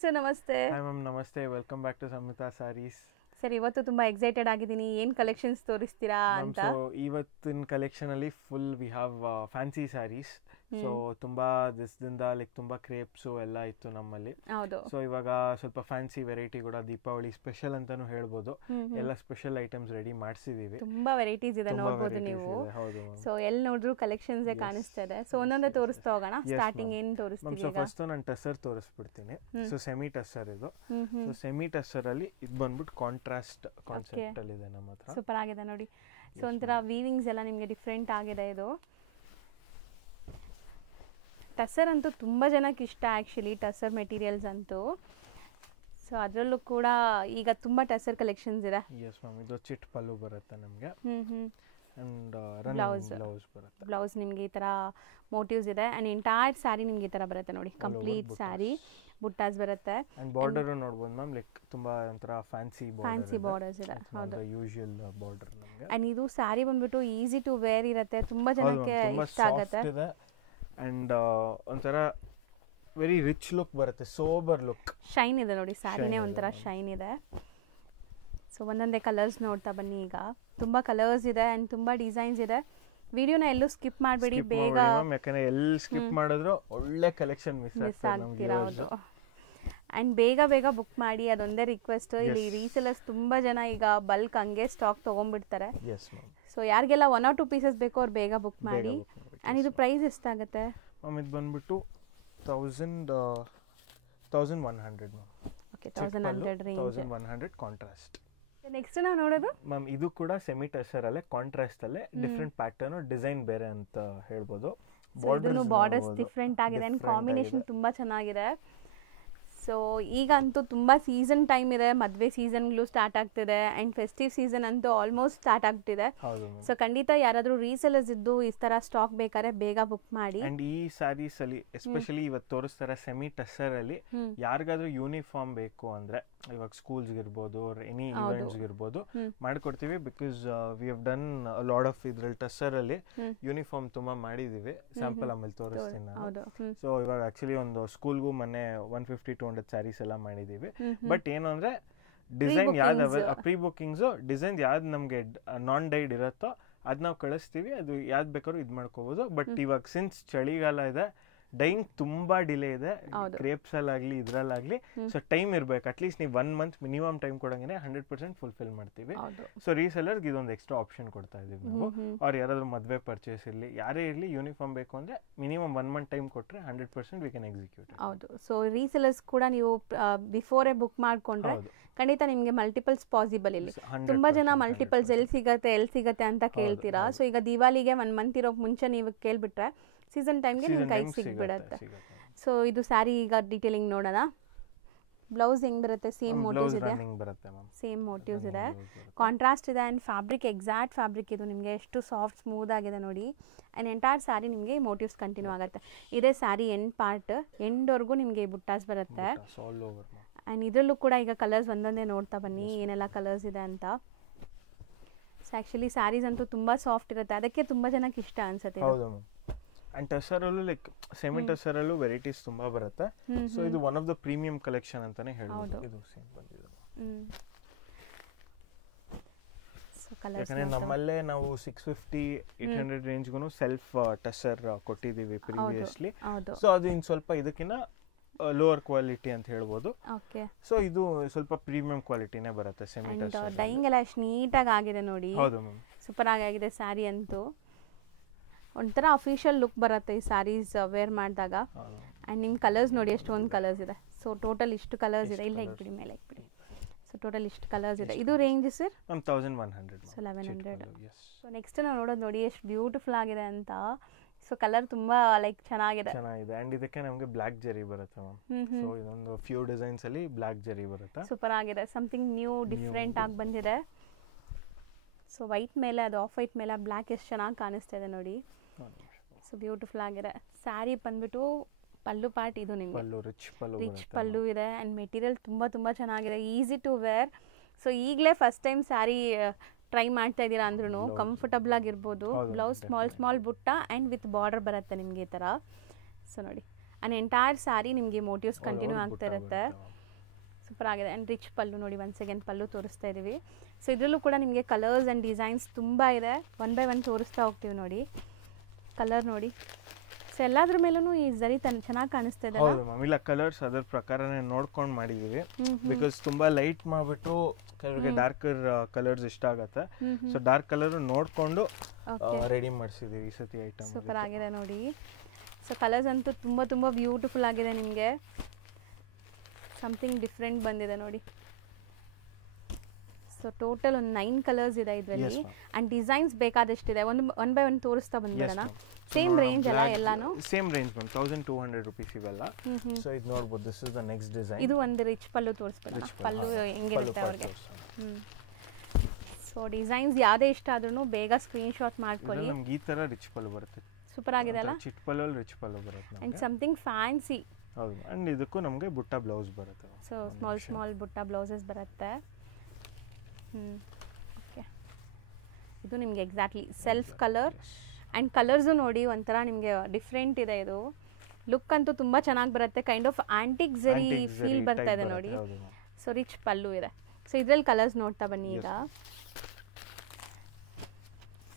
Sir ನಮಸ್ತೆ. Hi ma'am, ನಮಸ್ತೆ. Welcome back to Samrutha sarees. Sir ಇವತ್ತು ತುಂಬ ಎಕ್ಸೈಟೆಡ್ ಆಗಿದ್ದೀನಿ. ಏನು ಕಲೆಕ್ಷನ್ಸ್ ತೋರಿಸ್ತೀರಾ ಅಂತ. ಸೊ ಇವತ್ತಿನ ಕಲೆಕ್ಷನಲ್ಲಿ full we have fancy sarees. So ತುಂಬ ದಿವಸದಿಂದ ತುಂಬ ಕ್ರೇಪ್ಸು ಎಲ್ಲ ಇತ್ತು ನಮ್ಮಲ್ಲಿ. ಹೌದು. ಸೊ ಇವಾಗ ಸ್ವಲ್ಪ ಫ್ಯಾನ್ಸಿ ವೆರೈಟಿ ಕೂಡ ದೀಪಾವಳಿ ಸ್ಪೆಷಲ್ ಅಂತಾನು ಹೇಳ್ಬೋದು. ಎಲ್ಲ ಸ್ಪೆಷಲ್ ಐಟಮ್ಸ್ ರೆಡಿ ಮಾಡಿಸಿದೀವಿ. ತುಂಬಾ ವೆರೈಟೀಸ್ ಇದೆ, ನೋಡ್ಬೋದು ನೀವು. ಸೊ ಎಲ್ಲಿ ನೋಡಿದ್ರು ಕಲೆಕ್ಷನ್ಸ್ ಕಾಣಿಸ್ತಾ ಇದೆ. ಸೊ ಒಂದೊಂದೇ ತೋರಿಸ್ತಾ ಹೋಗೋಣ. ಸ್ಟಾರ್ಟಿಂಗ್ ಏನು ತೋರಿಸ್ತೀವಿ? ಸೊ ಫಸ್ಟ್ ನಾನು ಟಸರ್ ತೋರಿಸ್ಬಿಡ್ತೀನಿ. ಸೊ ಸೆಮಿ ಟಸರ್ ಇದು. ಸೊ ಸೆಮಿ ಟಸರ್ ಅಲ್ಲಿ ಇದು ಬಂದ್ಬಿಟ್ಟು ಕಾಂಟ್ರಾಸ್ಟ್ ಕಾನ್ಸೆಪ್ಟ್ ಅಲ್ಲಿ ಇದೆ ನಮ್ಮ ಹತ್ರ. ಸೂಪರ್ ಆಗಿದೆ ನೋಡಿ. ಸೊ ಒಂಥರ ವೀವಿಂಗ್ಸ್ ಎಲ್ಲ ನಿಮಗೆ ಡಿಫ್ರೆಂಟ್ ಆಗಿದೆ. ಇದು ಟಸರ್ ಅಂತೂ ತುಂಬ ಜನಕ್ಕೆ ಇಷ್ಟ ಆ್ಯಕ್ಚುಲಿ, ಟಸರ್ ಮೆಟೀರಿಯಲ್ಸ್ ಅಂತೂ. ಸೊ ಅದರಲ್ಲೂ ಕೂಡ ಈಗ ತುಂಬ ಟಸರ್ ಕಲೆಕ್ಷನ್ಸ್ ಇದೆ. ಎಸ್ ಮ್ಯಾಮ್, ಇದು ಚಿಟ್ ಪಲ್ಲು ಬರುತ್ತೆ ನಮಗೆ. ಅಂಡ್ ಬ್ಲೌಸ್ ಬರುತ್ತೆ. ಬ್ಲೌಸ್ ನಿಮಗೆ ಈ ಥರ ಮೋಟಿವ್ಸ್ ಇದೆ. ಆ್ಯಂಡ್ ಎಂಟೈರ್ ಸ್ಯಾರಿ ನಿಮ್ಗೆ ಈ ಥರ ಬರುತ್ತೆ ನೋಡಿ. ಕಂಪ್ಲೀಟ್ ಸ್ಯಾರಿ ಬುಟ್ಟಾಸ್ ಬರುತ್ತೆ. ಅಂಡ್ ಬಾರ್ಡರ್ ನೋಡ್ಬೋದು ಮ್ಯಾಮ್, ಲೈಕ್ ತುಂಬಾ ಒಂಥರ ಫ್ಯಾನ್ಸಿ ಬಾರ್ಡರ್ಸ್ ಇದೆ. ಹೌದು, ಯೂಶುವಲ್ ಬಾರ್ಡರ್ ನಮಗೆ. ಆ್ಯಂಡ್ ಇದು ಸ್ಯಾರಿ ಬಂದ್ಬಿಟ್ಟು ಈಸಿ ಟು ವೇರ್ ಇರುತ್ತೆ. ತುಂಬ ಜನಕ್ಕೆ ಇಷ್ಟ ಆಗುತ್ತೆ. ಅಂಡ್ ಒಂಥರ ವೆರಿ ರಿಚ್ ಲುಕ್ ಬರುತ್ತೆ, ಸೋಬರ್ ಲುಕ್. ಶೈನ್ ಇದೆ ನೋಡಿ, ಸ್ಯಾರಿನೇ ಒಂಥರ ಶೈನ್ ಇದೆ. ಸೊ ಒಂದೊಂದೇ ಕಲರ್ಸ್ ನೋಡ್ತಾ ಬನ್ನಿ. ಈಗ ತುಂಬ ಕಲರ್ಸ್ ಇದೆ ಆ್ಯಂಡ್ ತುಂಬ ಡಿಸೈನ್ಸ್ ಇದೆ. ವಿಡಿಯೋನ ಎಲ್ಲೂ ಸ್ಕಿಪ್ ಮಾಡಬೇಡಿ, ಬೇಗ. ಯಾಕಂದ್ರೆ ಎಲ್ಲಿ ಸ್ಕಿಪ್ ಮಾಡಿದ್ರು ಒಳ್ಳೆ ಕಲೆಕ್ಷನ್ ಮಿಸ್ ಆಗ್ತೀರಾ. ಹೌದು. ಆ್ಯಂಡ್ ಬೇಗ ಬುಕ್ ಮಾಡಿ, ಅದೊಂದೇ ರಿಕ್ವೆಸ್ಟ್. ಇಲ್ಲಿ ರೀಸೆಲರ್ಸ್ ತುಂಬ ಜನ ಈಗ ಬಲ್ಕ್ ಹಂಗೆ ಸ್ಟಾಕ್ ತೊಗೊಂಡ್ಬಿಡ್ತಾರೆ. ಸೊ ಯಾರಿಗೆಲ್ಲ 1 or 2 ಪೀಸಸ್ ಬೇಕೋ ಅವ್ರು ಬೇಗ ಬುಕ್ ಮಾಡಿ. ಆ್ಯಂಡ್ ಇದು ಪ್ರೈಸ್ ಎಷ್ಟಾಗುತ್ತೆ ಮ್ಯಾಮ್? ಇದು ಬಂದ್ಬಿಟ್ಟು 1100 ma'am. Okay, 1100 range. 1100 contrast. Next ನಾವು ನೋಡೋದು ಮ್ಯಾಮ್, ಇದು ಕೂಡ ಸೆಮಿ ಟಸರ್ ಅಲ್ಲೇ, ಕಾಂಟ್ರಾಸ್ಟ್ ಅಲ್ಲೇ, ಡಿಫ್ರೆಂಟ್ ಪ್ಯಾಟರ್ನ್, ಡಿಸೈನ್ ಬೇರೆ ಅಂತ ಹೇಳ್ಬೋದು. ಬಾರ್ಡರ್ಸ್ ಡಿಫ್ರೆಂಟ್ ಆಗಿದೆ ಆ್ಯಂಡ್ ಕಾಂಬಿನೇಷನ್ ತುಂಬ ಚೆನ್ನಾಗಿದೆ. ಸೊ ಈಗ ಅಂತೂ ತುಂಬ ಸೀಸನ್ ಟೈಮ್ ಇದೆ, ಮದುವೆ ಸೀಸನ್ಗಳು ಸ್ಟಾರ್ಟ್ ಆಗ್ತಿದೆ ಆ್ಯಂಡ್ ಫೆಸ್ಟಿವ್ ಸೀಸನ್ ಅಂತೂ ಆಲ್ಮೋಸ್ಟ್ ಸ್ಟಾರ್ಟ್ ಆಗ್ತಿದೆ. ಸೊ ಖಂಡಿತ ಯಾರಾದರೂ ರೀಸೆಲರ್ಸ್ ಇದ್ದು ಈ ಥರ ಸ್ಟಾಕ್ ಬೇಕಾದ್ರೆ ಬೇಗ ಬುಕ್ ಮಾಡಿ. ಅಂಡ್ ಈ ಸ್ಯಾರೀಸ್ ಅಲ್ಲಿ ಎಸ್ಪೆಷಲಿ ಇವತ್ತು ತೋರಿಸ್ತಾರೆ ಸೆಮಿ ಟಸರ್ ಅಲ್ಲಿ, ಯಾರಿಗಾದ್ರೂ ಯೂನಿಫಾರ್ಮ್ ಬೇಕು ಅಂದ್ರೆ ಇವಾಗ ಸ್ಕೂಲ್ಸ್ ಇರ್ಬೋದು, ಎನಿ ಇವೆಂಟ್ಸ್ ಇರ್ಬೋದು, ಮಾಡ್ಕೊಡ್ತೀವಿ. Because we have done lot of ಇದ್ರಲ್ಲಿ ಟಸರ್ ಅಲ್ಲಿ ಯೂನಿಫಾರ್ಮ್ ತುಂಬಾ ಮಾಡಿದೀವಿ. ಸ್ಯಾಂಪಲ್ ಆಮೇಲೆ ತೋರಿಸ್ತೀನಿ ನಾನು. ಸೊ ಇವಾಗ ಆಕ್ಚುಲಿ ಒಂದು ಸ್ಕೂಲ್ಗೂ ಮೊನ್ನೆ 150-200 ಸ್ಯಾರೀಸ್ ಎಲ್ಲ ಮಾಡಿದೀವಿ. ಬಟ್ ಏನು ಅಂದ್ರೆ ಡಿಸೈನ್ ಯಾವ್ದು ಪ್ರೀ ಬುಕಿಂಗ್ಸ್, ಡಿಸೈನ್ ಯಾವ್ದು ನಮ್ಗೆ ನಾನ್ ಡೈಡ್ ಇರುತ್ತೋ ಅದ್ ನಾವು ಕಳಿಸ್ತೀವಿ. ಅದು ಯಾವ್ದು ಬೇಕಾದ್ರೂ ಇದ್ ಮಾಡ್ಕೋಬಹುದು. ಬಟ್ ಇವಾಗ ಸಿನ್ಸ್ ಚಳಿಗಾಲ ಇದೆ, ಡೈಯಿಂಗ್ ತುಂಬಾ ಡಿಲೇ ಇದೆ, ಕ್ರೇಪ್ಸ್ ಅಲ್ಲಾಗ್ಲಿ ಇದ್ರಲ್ಲಾಗ್ಲಿ. ಸೊ ಟೈಮ್ ಇರ್ಬೇಕು, ಅಟ್ಲೀಸ್ಟ್ ನೀವು 1 month ಮಿನಿಮಮ್ ಟೈಮ್ ಕೊಡಂಗೆ 100% ಫುಲ್ಫಿಲ್ ಮಾಡ್ತೀವಿ. ಸೊ ರೀಸೆಲರ್ಗೆ ಇದೊಂದು ಎಕ್ಸ್ಟ್ರಾ ಆಪ್ಷನ್ ಕೊಡ್ತಾ ಇದೀವಿ ನಾವು. ಅವ್ರು ಯಾರಾದ್ರೂ ಮದ್ವೆ ಪರ್ಚೇಸ್ ಇರಲಿ, ಯಾರೇ ಇರಲಿ, ಯೂನಿಫಾರ್ಮ್ ಬೇಕು ಅಂದ್ರೆ ಮಿನಿಮಮ್ 1 month ಟೈಮ್ ಕೊಟ್ರೆ 100% ವಿ ಕ್ಯಾನ್ ಎಕ್ಸಿಕ್ಯೂಟ್. ಹೌದು. ಸೊ ರೀಸೆಲರ್ಸ್ ಕೂಡ ನೀವು ಬಿಫೋರೇ ಬುಕ್ ಮಾಡ್ಕೊಂಡ್ರೆ ಖಂಡಿತ ನಿಮ್ಗೆ ಮಲ್ಟಿಪಲ್ಸ್ ಪಾಸಿಬಲ್. ಇಲ್ಲಿ ತುಂಬಾ ಜನ ಮಲ್ಟಿಪಲ್ಸ್ ಎಲ್ಲಿ ಸಿಗತ್ತೆ ಅಂತ ಕೇಳ್ತೀರಾ. ಸೊ ಈಗ ದಿವಾಲಿಗೆ 1 month ಇರೋ ಮುಂಚೆ ನೀವು ಕೇಳ್ಬಿಟ್ರೆ ಸೀಸನ್ ಟೈಮ್ಗೆ ನಿಮ್ಗೆ ಕೈಗೆ ಸಿಗ್ಬಿಡತ್ತೆ. ಸೊ ಇದು ಸ್ಯಾರಿ ಈಗ ಡೀಟೇಲಿಂಗ್ ನೋಡೋಣ. ಬ್ಲೌಸ್ ಹೆಂಗ್ ಬರುತ್ತೆ? ಸೇಮ್ ಮೋಟಿವ್ಸ್ ಇದೆ. ಸೇಮ್ ಮೋಟಿವ್ಸ್ ಇದೆ, ಕಾಂಟ್ರಾಸ್ಟ್ ಇದೆ ಆ್ಯಂಡ್ ಫ್ಯಾಬ್ರಿಕ್ ಎಕ್ಸಾಕ್ಟ್ ಫ್ಯಾಬ್ರಿಕ್. ಇದು ನಿಮಗೆ ಎಷ್ಟು ಸಾಫ್ಟ್ ಸ್ಮೂತ್ ಆಗಿದೆ ನೋಡಿ. ಆ್ಯಂಡ್ ಎಂಟೈರ್ ಸ್ಯಾರಿ ನಿಮಗೆ ಮೋಟಿವ್ಸ್ ಕಂಟಿನ್ಯೂ ಆಗುತ್ತೆ. ಇದೇ ಸ್ಯಾರಿ ಎಂಡ್ ಪಾರ್ಟ್, ಎಂಡ್ವರೆಗೂ ನಿಮಗೆ ಬುಟ್ಟಾಸ್ ಬರುತ್ತೆ. ಆ್ಯಂಡ್ ಇದರಲ್ಲೂ ಕೂಡ ಈಗ ಕಲರ್ಸ್ ಒಂದೊಂದೇ ನೋಡ್ತಾ ಬನ್ನಿ, ಏನೆಲ್ಲ ಕಲರ್ಸ್ ಇದೆ ಅಂತ. ಸೊ ಆ್ಯಕ್ಚುಲಿ ಸ್ಯಾರೀಸ್ ಅಂತೂ ತುಂಬ ಸಾಫ್ಟ್ ಇರುತ್ತೆ, ಅದಕ್ಕೆ ತುಂಬ ಜನಕ್ಕೆ ಇಷ್ಟ ಅನ್ಸುತ್ತೆ. ಅಂಡ್ ಟಸರಲ್ಲೂ ಲೈಕ್ ಸೆಮಿ ಟಸರಲ್ಲೂ ವೆರೈಟೀಸ್ ತುಂಬಾ ಬರುತ್ತೆ. ಸೊ ಇದು one of the premium collection ಅಂತಾನೆ ಹೇಳ್ಬೋದು. ಇದು ಸೇಮ್ ಬಂದಿದೆ. ಯಾಕಂದ್ರೆ ನಮ್ಮಲ್ಲೇ ನಾವು 650-800 ರೇಂಜ್ಗೂ ಸೆಲ್ಫ್ ಟಸರ್ ಕೊಟ್ಟಿದ್ದೀವಿ ಪ್ರೀವಿಯಸ್ಲಿ. ಸೊ ಅದು ಇನ್ ಸ್ವಲ್ಪ ಇದಕ್ಕಿಂತ ಲೋವರ್ ಕ್ವಾಲಿಟಿ ಅಂತ ಹೇಳ್ಬೋದು. ಸೊ ಇದು ಸ್ವಲ್ಪ ಪ್ರೀಮಿಯಂ ಕ್ವಾಲಿಟಿನೇ ಬರುತ್ತೆ ಸೆಮಿ ಟಸರ್. ಡೈಯಿಂಗ್ ಎಲ್ಲ ಎಷ್ಟು ನೀಟಾಗಿ ಆಗಿದೆ ನೋಡಿ. ಹೌದು ಮ್ಯಾಮ್, ಸೂಪರ್ ಆಗಿದೆ ಸ್ಯಾರಿ ಅಂತೂ. ಒಂಥರ ಅಫಿಷಿಯಲ್ ಲುಕ್ ಬರುತ್ತೆ ಈ ಸ್ಯಾರೀಸ್ ವೇರ್ ಮಾಡಿದಾಗ. ಆ್ಯಂಡ್ ನಿಮ್ಮ ಕಲರ್ಸ್ ನೋಡಿ, ಎಷ್ಟೊಂದು ಕಲರ್ಸ್ ಇದೆ. ಸೊ ಟೋಟಲ್ ಇಷ್ಟು ಕಲರ್ಸ್ ಇದೆ. ಇಲ್ಲ ಇಕ್ಬಿಡಿ, ಮೇಲೆ ಇಕ್ಬಿಡಿ. ಸೊ ಟೋಟಲ್ ಇಷ್ಟು ಕಲರ್ಸ್ ಇದೆ. ಇದು range sir 1100. So 1100. So next ನಾವು ನೋಡೋದು ನೋಡಿ ಎಷ್ಟು ಬ್ಯೂಟಿಫುಲ್ ಆಗಿದೆ ಅಂತ. ಸೊ ಕಲರ್ ತುಂಬಾ ಲೈಕ್ ಚೆನ್ನಾಗಿದೆ. ಅಂಡ್ ಇದಕ್ಕೆ ನಮಗೆ ಬ್ಲಾಕ್ ಜರಿ ಬರುತ್ತೆ ಮ್ಯಾಮ್. ಸೊ ಇದೊಂದು ಫ್ಯೂ ಡಿಸೈನ್ಸ್ ಅಲ್ಲಿ ಬ್ಲಾಕ್ ಜರಿ ಬರುತ್ತೆ. ಸೂಪರ್ ಆಗಿದೆ, ಸಮಥಿಂಗ್ ನ್ಯೂ ಡಿಫ್ರೆಂಟ್ ಆಗಿ ಬಂದಿದೆ. ಸೊ ವೈಟ್ ಮೇಲೆ, ಅದು ಆಫ್ ವೈಟ್ ಮೇಲೆ ಬ್ಲ್ಯಾಕ್ ಎಷ್ಟು ಚೆನ್ನಾಗಿ ಕಾಣಿಸ್ತಾ ಇದೆ ನೋಡಿ. ಸೊ ಬ್ಯೂಟಿಫುಲ್ ಆಗಿದೆ. ಸ್ಯಾರಿ ಬಂದ್ಬಿಟ್ಟು ಪಲ್ಲು ಪಾರ್ಟ್ ಇದು ನಿಮಗೆ ರಿಚ್ ಪಲ್ಲು ಇದೆ ಆ್ಯಂಡ್ ಮೆಟೀರಿಯಲ್ ತುಂಬ ಚೆನ್ನಾಗಿದೆ, ಈಸಿ ಟು ವೇರ್. ಸೊ ಈಗಲೇ ಫಸ್ಟ್ ಟೈಮ್ ಸ್ಯಾರಿ ಟ್ರೈ ಮಾಡ್ತಾ ಇದ್ದೀರಾ ಅಂದ್ರೂ ಕಂಫರ್ಟಬಲ್ ಆಗಿರ್ಬೋದು. ಬ್ಲೌಸ್ ಸ್ಮಾಲ್ ಬುಟ್ಟ ಆ್ಯಂಡ್ ವಿತ್ ಬಾರ್ಡರ್ ಬರುತ್ತೆ ನಿಮಗೆ ಈ ಥರ. ಸೊ ನೋಡಿ, ಆ್ಯಂಡ್ ಎಂಟೈರ್ ಸ್ಯಾರಿ ನಿಮಗೆ ಮೋಟಿವ್ಸ್ ಕಂಟಿನ್ಯೂ ಆಗ್ತಾ ಇರುತ್ತೆ. ಸೂಪರ್ ಆಗಿದೆ. ಆ್ಯಂಡ್ ರಿಚ್ ಪಲ್ಲು ನೋಡಿ, ಒನ್ಸ್ ಅಗೇನ್ ಪಲ್ಲು ತೋರಿಸ್ತಾ ಇದ್ದೀವಿ. ಸೊ ಇದರಲ್ಲೂ ಕೂಡ ನಿಮಗೆ ಕಲರ್ಸ್ ಆ್ಯಂಡ್ ಡಿಸೈನ್ಸ್ ತುಂಬ ಇದೆ. ಒನ್ ಬೈ ಒನ್ ತೋರಿಸ್ತಾ ಹೋಗ್ತೀವಿ ನೋಡಿ. ಕಲರ್ ನೋಡಿ, ಸೊ ಎಲ್ಲದ್ರ ಮೇಲೂ ಈ ಜರಿ ಚೆನ್ನಾಗಿ ಕಾಣಿಸ್ತಾ ಇದೆ. ಹೌದು ಮ್ಯಾಮ್, ಇಲ್ಲ ಕಲರ್ಸ್ ಅದ್ರ ಪ್ರಕಾರನೇ ನೋಡ್ಕೊಂಡು ಮಾಡಿದ್ದೀವಿ. ಬಿಕಾಸ್ ತುಂಬ ಲೈಟ್ ಮಾಡಿಬಿಟ್ಟು ಕೆಲವರಿಗೆ ಡಾರ್ಕರ್ ಕಲರ್ಸ್ ಇಷ್ಟ ಆಗುತ್ತೆ. ಸೊ ಡಾರ್ಕ್ ಕಲರ್ ನೋಡಿಕೊಂಡು ರೆಡಿ ಮಾಡಿಸಿದ್ದೀವಿ ಈ ಸತಿ ಐಟಮ್. ಸೂಪರ್ ಆಗಿದೆ ನೋಡಿ. ಸೊ ಕಲರ್ಸ್ ಅಂತೂ ತುಂಬ ತುಂಬ ಬ್ಯೂಟಿಫುಲ್ ಆಗಿದೆ. ನಿಮಗೆ ಸಮಥಿಂಗ್ ಡಿಫ್ರೆಂಟ್ ಬಂದಿದೆ ನೋಡಿ. ಸೊ ಟೋಟಲ್ ಒಂದು 9 ಕಲರ್ಸ್ ಇದೆ ಇದರಲ್ಲಿ. ಆ್ಯಂಡ್ ಡಿಸೈನ್ಸ್ ಬೇಕಾದಷ್ಟಿದೆ. ಒನ್ ಬೈ ಒನ್ ತೋರಿಸ್ತಾ ಬಂದ್ಬಿಡೋಣ. ಸೇಮ್ ರೇಂಜ್ ಅಲ್ಲ ಎಲ್ಲಾನು? ಸೇಮ್ ರೇಂಜ್ ಮ್ಯಾಮ್, 1200 rupees ಇವೆಲ್ಲ. ಸೊ ಇದು ನೋಡ್ಬೋದು, this is the next design. ಇದು ಒಂದು ರಿಚ್ ಪಲ್ಲು ತೋರಿಸ್ಬಿಡೋಣ. ಪಲ್ಲು ಹೆಂಗಿರುತ್ತೆ ಅವ್ರಿಗೆ. ಸೊ ಡಿಸೈನ್ಸ್ ಯಾವುದೇ ಇಷ್ಟ ಆದ್ರೂ ಬೇಗ ಸ್ಕ್ರೀನ್ ಶಾಟ್ ಮಾಡ್ಕೊಳ್ಳಿ. ನಮ್ಗೆ ಈ ತರ ರಿಚ್ ಪಲ್ಲು ಬರುತ್ತೆ. ಸೂಪರ್ ಆಗಿದೆ ಅಲ್ಲ? ಚಿಟ್ ಪಲ್ಲು ರಿಚ್ ಪಲ್ಲು ಬರುತ್ತೆ. And something fancy. ಹೌದು. ಆ್ಯಂಡ್ ಇದಕ್ಕೂ ನಮಗೆ ಬುಟ್ಟ ಬ್ಲೌಸ್ ಬರುತ್ತೆ. ಸೊ ಸ್ಮಾಲ್ ಬುಟ್ಟ ಬ್ಲೌಸಸ್ ಬರುತ್ತೆ. ಓಕೆ, ಇದು ನಿಮಗೆ exactly self colour. And colours ನೋಡಿ ಒಂಥರ ನಿಮಗೆ ಡಿಫ್ರೆಂಟ್ ಇದೆ. ಇದು ಲುಕ್ ಅಂತೂ ತುಂಬ ಚೆನ್ನಾಗಿ ಬರುತ್ತೆ. ಕೈಂಡ್ ಆಫ್ ಆಂಟಿಕ್ ಜರಿ ಫೀಲ್ ಬರ್ತಾ ಇದೆ ನೋಡಿ. ಸೊ ರಿಚ್ ಪಲ್ಲು ಇದೆ. ಸೊ ಇದರಲ್ಲಿ ಕಲರ್ಸ್ ನೋಡ್ತಾ ಬನ್ನಿ ಈಗ.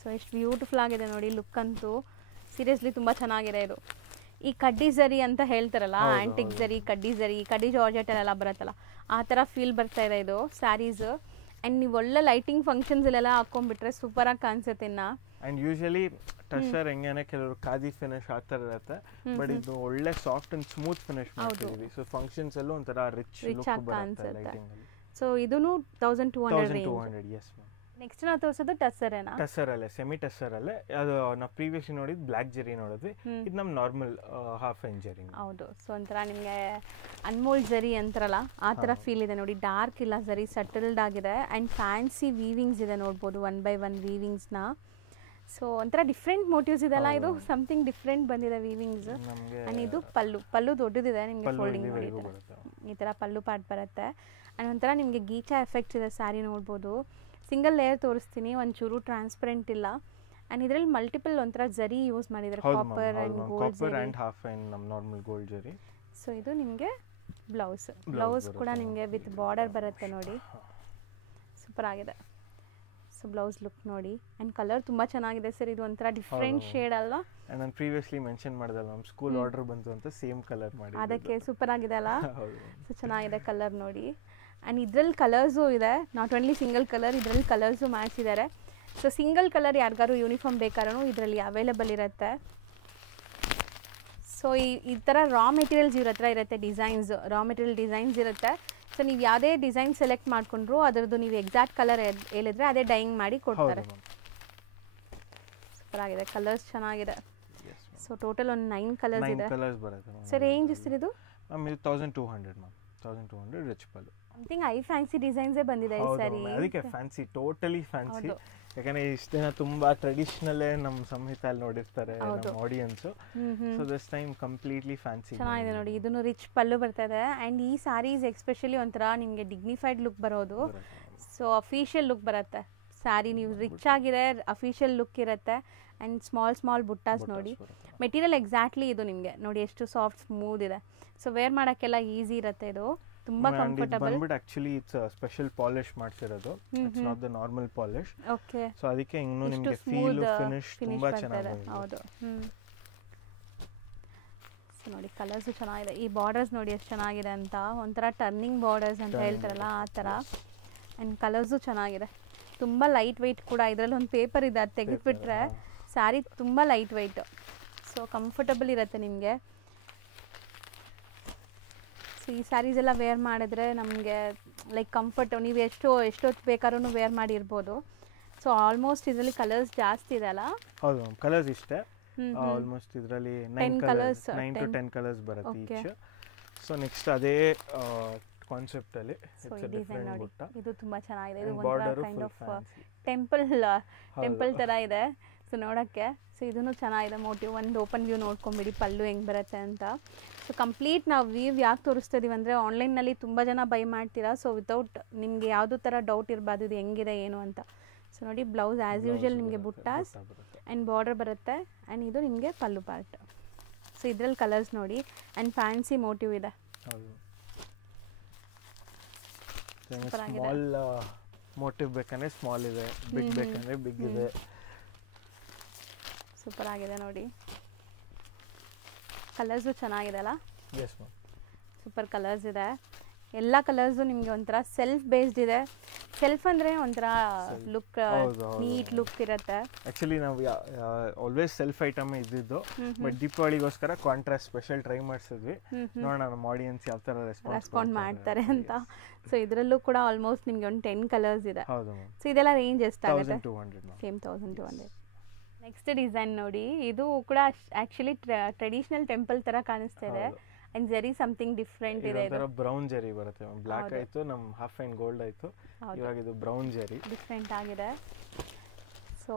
ಸೊ ಎಷ್ಟು ಬ್ಯೂಟಿಫುಲ್ ಆಗಿದೆ ನೋಡಿ ಲುಕ್ ಅಂತೂ. ಸೀರಿಯಸ್ಲಿ ತುಂಬ ಚೆನ್ನಾಗಿದೆ ಇದು. ಈ ಕಡ್ಡಿ ಜರಿ ಅಂತ ಹೇಳ್ತಾರಲ್ಲ, ಆಂಟಿಕ್ ಜರಿ, ಕಡ್ಡಿ ಜಾರ್ಜೆಟಲ್ಲೆಲ್ಲ ಬರುತ್ತಲ್ಲ, ಆ ಥರ ಫೀಲ್ ಬರ್ತಾ ಇದೆ ಇದು ಸ್ಯಾರೀಸ್. ಆ್ಯಂಡ್ ನೀವು ಒಳ್ಳೆ ಲೈಟಿಂಗ್ ಫಂಕ್ಷನ್ಸಲ್ಲೆಲ್ಲ ಹಾಕೊಂಡ್ಬಿಟ್ರೆ ಸೂಪರಾಗಿ ಕಾಣಿಸುತ್ತೆ ಇನ್ನು. ಆ್ಯಂಡ್ ಯೂಶಲಿ ಟಸ್ಸರ್ ಹೆಂಗೇನೆ ಕೆಲವರು ಖಾದಿ ಫಿನಿಶ್ ಆ ಥರ ಇರುತ್ತೆ, ಬಟ್ ಇದು ಒಳ್ಳೆ ಸಾಫ್ಟ್ ಅಂಡ್ ಸ್ಮೂತ್ ಫಿನಿಶ್ ಮಾಡ್ತೀವಿ. ಸೊ ಫಂಕ್ಷನ್ಸ್ ಅಲ್ಲೂ ಒಂಥರ ರಿಚ್ ಲುಕ್ ಬರುತ್ತೆ ಲೈಟಿಂಗ್ ಅಲ್ಲಿ. ಸೊ ಇದೂನು 1200 ರೇಂಜ್. Yes ma'am. ನೆಕ್ಸ್ಟ್ ನಾವು ತೋರಿಸೋದು ಟಸ್ಸರೇನಾ? ಟಸ್ಸರ್ ಅಲ್ಲೇ, ಸೆಮಿ ಟಸ್ಸರ್ ಅಲ್ಲೇ. ಅದು ನಾವು ಪ್ರೀವಿಯಸ್ಲಿ ನೋಡಿದ್ದು ಬ್ಲ್ಯಾಕ್ ಜರಿ ನೋಡಿದ್ವಿ. ಇದು ನಮ್ಮ ನಾರ್ಮಲ್ ಹಾಫ್ ಇಂಚ್ ಜರಿ. ಹೌದು. ಸೊ ಒಂಥರ ನಿಮಗೆ ಅನ್ಮೋಲ್ ಜರಿ ಅಂತಾರಲ್ಲ ಆ ಥರ ಫೀಲ್ ಇದೆ ನೋಡಿ. ಡಾರ್ಕ್ ಇಲ್ಲ ಜರಿ, ಸಟಲ್ಡ್ ಆಗಿದೆ. ಆ್ಯಂಡ್ ಫ್ಯಾನ್ಸಿ ವೀವಿಂಗ್ಸ್ ಇದೆ ನೋಡ್ಬೋದು, 1 by 1 ವೀವಿಂಗ್ಸ್ನ. ಸೊ ಒಂಥರ ಡಿಫ್ರೆಂಟ್ ಮೋಟಿವ್ಸ್ ಇದೆಲ್ಲ. ಇದು ಸಮಥಿಂಗ್ ಡಿಫ್ರೆಂಟ್ ಬಂದಿದೆ ವೀವಿಂಗ್ಸ್. ಆ್ಯಂಡ್ ಇದು ಪಲ್ಲು ದೊಡ್ಡದಿದೆ ನಿಮಗೆ. ಫೋಲ್ಡಿಂಗ್ ಮಾಡಿ ಈ ಥರ ಪಲ್ಲು ಪಾರ್ಟ್ ಬರುತ್ತೆ. ಆ್ಯಂಡ್ ಒಂಥರ ನಿಮಗೆ ಗೀಚಾ ಎಫೆಕ್ಟ್ಸ್ ಇದೆ ಸ್ಯಾರಿ ನೋಡ್ಬೋದು. ಸಿಂಗಲ್ ಲೇಯರ್ ತೋರಿಸ್ತೀನಿ, ಒಂಚೂರು ಟ್ರಾನ್ಸ್ಪರೆಂಟ್ ಇಲ್ಲ. ಆ್ಯಂಡ್ ಇದರಲ್ಲಿ ಮಲ್ಟಿಪಲ್ ಒಂಥರ ಜರಿ ಯೂಸ್ ಮಾಡಿದ್ದಾರೆ, ಕಾಪರ್ ಆ್ಯಂಡ್ ಗೋಲ್ಡ್ ಜರಿ. ಸೊ ಇದು ನಿಮಗೆ ಬ್ಲೌಸ್ ಕೂಡ ನಿಮಗೆ ವಿತ್ ಬಾರ್ಡರ್ ಬರುತ್ತೆ ನೋಡಿ. ಸೂಪರ್ ಆಗಿದೆ. ಸೊ ಬ್ಲೌಸ್ ಲುಕ್ ನೋಡಿ. ಆ್ಯಂಡ್ ಕಲರ್ ತುಂಬ ಚೆನ್ನಾಗಿದೆ ಸರ್. ಇದು ಒಂಥರ ಡಿಫ್ರೆಂಟ್ ಶೇಡ್ ಅಲ್ವಾ? ನಾನು ಪ್ರೀವಿಯಸ್ಲಿ ಮೆನ್ಷನ್ ಮಾಡಿದಲ್ಲ ಮ್ಯಾಮ್, ಸ್ಕೂಲ್ ಆರ್ಡರ್ ಬಂತು ಅಂತ ಸೇಮ್ ಕಲರ್ ಮಾಡಿ, ಅದಕ್ಕೆ ಸೂಪರ್ ಆಗಿದೆ ಅಲ್ಲ? ಸೊ ಚೆನ್ನಾಗಿದೆ ಕಲರ್ ನೋಡಿ. ಆ್ಯಂಡ್ ಇದರಲ್ಲಿ ಕಲರ್ಸು ಇದೆ, ನಾಟ್ ಓನ್ಲಿ ಸಿಂಗಲ್ ಕಲರ್, ಇದರಲ್ಲಿ ಕಲರ್ಸು ಮಾಡಿಸಿದ್ದಾರೆ. ಸೊ ಸಿಂಗಲ್ ಕಲರ್ ಯಾರಿಗಾರು ಯೂನಿಫಾರ್ಮ್ ಬೇಕಾದ್ರೂ ಇದರಲ್ಲಿ ಅವೈಲೇಬಲ್ ಇರುತ್ತೆ. ಸೊ ಈ ಥರ ರಾ ಮೆಟೀರಿಯಲ್ಸ್ ಇವ್ರ ಹತ್ರ ಇರುತ್ತೆ, ರಾ ಮೆಟೀರಿಯಲ್ ಡಿಸೈನ್ಸ್ ಇರುತ್ತೆ. ಸೊ ನೀವು ಯಾವುದೇ ಡಿಸೈನ್ ಸೆಲೆಕ್ಟ್ ಮಾಡಿಕೊಂಡ್ರು ಅದರದ್ದು ನೀವು ಎಕ್ಸಾಕ್ಟ್ ಕಲರ್ ಹೇಳಿದ್ರೆ ಅದೇ ಡೈಯಿಂಗ್ ಮಾಡಿ ಕೊಡ್ತಾರೆ. ಸೂಪರ್ ಆಗಿದೆ, ಕಲರ್ಸ್ ಚೆನ್ನಾಗಿದೆ. ಸೊ ಟೋಟಲ್ ಒಂದು 9 ಕಲರ್ಸ್ ಇದೆ. ಸರ್ ರೇಂಜ್ ಎಷ್ಟು ಇದು? ಮ್ಯಾಮ್ ಇದು 1200 ma'am, 1200 rich pallu. Something I fancy ಡಿಸೈನ್ಸೇ ಬಂದಿದೆ ಈ ಸಾರಿ. ಅದಕ್ಕೆ ಫ್ಯಾನ್ಸಿ, ಟೋಟಲಿ ಫ್ಯಾನ್ಸಿ. ಯಾಕಂದ್ರೆ ಇಷ್ಟು ದಿನ ತುಂಬಾ ಟ್ರೆಡಿಷನಲ್ ನಮ್ಮ ಸಂಹಿತೆಯಲ್ಲಿ ನೋಡಿರ್ತಾರೆ ನಮ್ಮ audience. So this time completely fancy. ಚೆನ್ನಾಗಿದೆ ನೋಡಿ. ಇದನ್ನು ರಿಚ್ ಪಲ್ಲು ಬರ್ತಾ ಇದೆ. ಆ್ಯಂಡ್ ಈ ಸ್ಯಾರೀಸ್ ಎಸ್ಪೆಷಲಿ ಒಂಥರ ನಿಮಗೆ ಡಿಗ್ನಿಫೈಡ್ ಲುಕ್ ಬರೋದು. ಸೊ ಅಫಿಷಿಯಲ್ ಲುಕ್ ಬರುತ್ತೆ ಸ್ಯಾರಿ. ನೀವು ರಿಚ್ ಆಗಿದೆ, ಅಫಿಷಿಯಲ್ ಲುಕ್ ಇರುತ್ತೆ. ಆ್ಯಂಡ್ ಸ್ಮಾಲ್ ಬುಟ್ಟಾಸ್ ನೋಡಿ. ಮೆಟೀರಿಯಲ್ ಎಕ್ಸಾಕ್ಟ್ಲಿ ಇದು ನಿಮಗೆ ನೋಡಿ ಎಷ್ಟು ಸಾಫ್ಟ್ ಸ್ಮೂತ್ ಇದೆ. ಸೊ ವೇರ್ ಮಾಡೋಕ್ಕೆಲ್ಲ ಈಸಿ ಇರುತ್ತೆ. ಇದು ತುಂಬಾ comfortable. Actually it's special polish ಮಾಡ್ತಿರೋದು, it's not the normal polish. Okay. So ಅದಕ್ಕೆ ಇನ್ನೂ ನಿಮಗೆ ಫೀಲ್ ಫಿನಿಶ್ ತುಂಬಾ ಚೆನ್ನಾಗಿದೆ. ಹೌದು. ಸೊ ನೋಡಿ ಕಲರ್ಸ್ ಚೆನ್ನಾಗಿದೆ. ಈ ಬಾರ್ಡರ್ಸ್ ನೋಡಿ ಎಷ್ಟು ಚೆನ್ನಾಗಿದೆ ಅಂತ, ಒಂಥರ ಟರ್ನಿಂಗ್ ಬಾರ್ಡರ್ಸ್ ಅಂತ ಹೇಳ್ತಾರಲ್ಲ ಆ ಥರ. ಆ್ಯಂಡ್ ಕಲರ್ಸು ಚೆನ್ನಾಗಿದೆ. ತುಂಬ ಲೈಟ್ ವೆಯ್ಟ್ ಕೂಡ. ಇದರಲ್ಲಿ ಒಂದು ಪೇಪರ್ ಇದೆ, ಅದು ತೆಗೆದುಬಿಟ್ರೆ ಸ್ಯಾರಿ ತುಂಬ ಲೈಟ್ ವೆಯ್ಟ್. ಸೊ ಕಂಫರ್ಟಬಲ್ ಇರುತ್ತೆ ನಿಮಗೆ. ಸೊ ಈ ಸ್ಯಾರೀಸ್ ಎಲ್ಲ ವೇರ್ ಮಾಡಿದ್ರೆ ನಮಗೆ ಲೈಕ್ ಕಂಫರ್ಟ್, ನೀವು ಎಷ್ಟೊತ್ತು ಬೇಕಾದ್ರೂ ವೇರ್ ಮಾಡಿರ್ಬೋದು. ಸೊ ಆಲ್ಮೋಸ್ಟ್ ಇದರಲ್ಲಿ ಕಲರ್ಸ್ ಜಾಸ್ತಿ ಇದೆ ಅಲ್ಲ? ಹೌದು ಮ್ಯಾಮ್, ಕಲರ್ಸ್ ಇಷ್ಟೇ. ಆಲ್ಮೋಸ್ಟ್ ಇದರಲ್ಲಿ 9 to 10 ಕಲರ್ಸ್ ಬರುತ್ತೆ ಈಚ್. ಸೊ ನೆಕ್ಸ್ಟ್ ಅದೇ ಕಾನ್ಸೆಪ್ಟ್ ಅಲ್ಲಿ ಇದು ತುಂಬಾ ಚೆನ್ನಾಗಿದೆ. ಇದು ಒಂಥರ ಕೈಂಡ್ ಆಫ್ ಟೆಂಪಲ್ ತರ ಇದೆ. ಸೊ ನೋಡೋಕ್ಕೆ ಸೊ ಇದೂ ಚೆನ್ನಾಗಿದೆ ಮೋಟಿವ್. ಒಂದು ಓಪನ್ ವ್ಯೂ ನೋಡ್ಕೊಂಬಿಡಿ ಪಲ್ಲು ಹೆಂಗೆ ಬರುತ್ತೆ ಅಂತ. ಸೊ ಕಂಪ್ಲೀಟ್ ನಾವು ವ್ಯೂ ಯಾಕೆ ತೋರಿಸ್ತಾ ಇದೀವಿ ಅಂದರೆ ಆನ್ಲೈನಲ್ಲಿ ತುಂಬ ಜನ ಬೈ ಮಾಡ್ತೀರಾ. ಸೊ ವಿತೌಟ್ ನಿಮಗೆ ಯಾವುದೂ ಥರ ಡೌಟ್ ಇರಬಾರ್ದು ಇದು ಹೆಂಗಿದೆ ಏನು ಅಂತ. ಸೊ ನೋಡಿ ಬ್ಲೌಸ್ ಆ್ಯಸ್ ಯೂಶುವಲ್ ನಿಮಗೆ ಬುಟ್ಟಾಸ್ ಆ್ಯಂಡ್ ಬಾರ್ಡರ್ ಬರುತ್ತೆ. ಆ್ಯಂಡ್ ಇದು ನಿಮಗೆ ಪಲ್ಲು ಪಾರ್ಟ್. ಸೊ ಇದ್ರಲ್ಲಿ ಕಲರ್ಸ್ ನೋಡಿ ಆ್ಯಂಡ್ ಫ್ಯಾನ್ಸಿ ಮೋಟಿವ್ ಇದೆ. ಹೌದು, ಸ್ಮಾಲ್ ಮೋಟಿವ್ ಬೇಕಂದ್ರೆ ಸ್ಮಾಲ್ ಇದೆ, ಬಿಗ್ ಬೇಕಂದ್ರೆ ಬಿಗ್ ಇದೆ. ಸೂಪರ್ ಆಗಿದೆ ನೋಡಿ, ಕಲರ್ಸು ಚೆನ್ನಾಗಿದೆ ಅಲ್ಲ. ಎಸ್ ಮ್ಯಾಮ್, ಸೂಪರ್ ಕಲರ್ಸ್ ಇದೆ. ಎಲ್ಲ ಕಲರ್ಸು ನಿಮಗೆ ಒಂಥರ ಸೆಲ್ಫ್ ಬೇಸ್ಡ್ ಇದೆ. ಸೆಲ್ಫ್ ಅಂದರೆ ಒಂಥರ ಲುಕ್, ನೀಟ್ ಲುಕ್ ಇರುತ್ತೆ. ಆ್ಯಕ್ಚುಲಿ ನಾವು ಆಲ್ವೇಸ್ ಸೆಲ್ಫ್ ಐಟಮ್ ಇದ್ದಿದ್ದು, ಬಟ್ ದೀಪಾವಳಿಗೋಸ್ಕರ ಕಾಂಟ್ರಾಸ್ಟ್ ಸ್ಪೆಷಲ್ ಟ್ರೈ ಮಾಡಿಸಿದ್ವಿ. ನೋಡೋಣ ನಮ್ಮ ಆಡಿಯನ್ಸ್ ಯಾವ ಥರ ರೆಸ್ಪಾಂಡ್ ಮಾಡ್ತಾರೆ ಅಂತ. ಸೊ ಇದರಲ್ಲೂ ಕೂಡ ಆಲ್ಮೋಸ್ಟ್ ನಿಮಗೆ ಒಂದು 10 ಕಲರ್ಸ್ ಇದೆ. ಹೌದು ಮ್ಯಾಮ್. ಸೊ ಇದೆಲ್ಲ ರೇಂಜ್ ಎಷ್ಟಾಗುತ್ತೆ? 1200 ಸೇಮ್ 1200. ನೆಕ್ಸ್ಟ್ ಡಿಸೈನ್ ನೋಡಿ, ಇದು ಕೂಡ ಆ್ಯಕ್ಚುಲಿ ಟ್ರೆಡಿಷನಲ್ ಟೆಂಪಲ್ ಥರ ಕಾಣಿಸ್ತಾ ಇದೆ. ಅಂಡ್ ಜರಿ ಸಮಥಿಂಗ್ ಡಿಫ್ರೆಂಟ್ ಇದೆ. ಇದು ಬ್ರೌನ್ ಜರಿ ಬರುತ್ತೆ. ಬ್ಲಾಕ್ ಆಯ್ತು, ನಮ್ಮ ಹಾಫ್ ಅಂಡ್ ಗೋಲ್ಡ್ ಆಯ್ತು, ಇವಾಗ ಇದು ಬ್ರೌನ್ ಜರಿ ಡಿಫ್ರೆಂಟ್ ಆಗಿದೆ. ಸೊ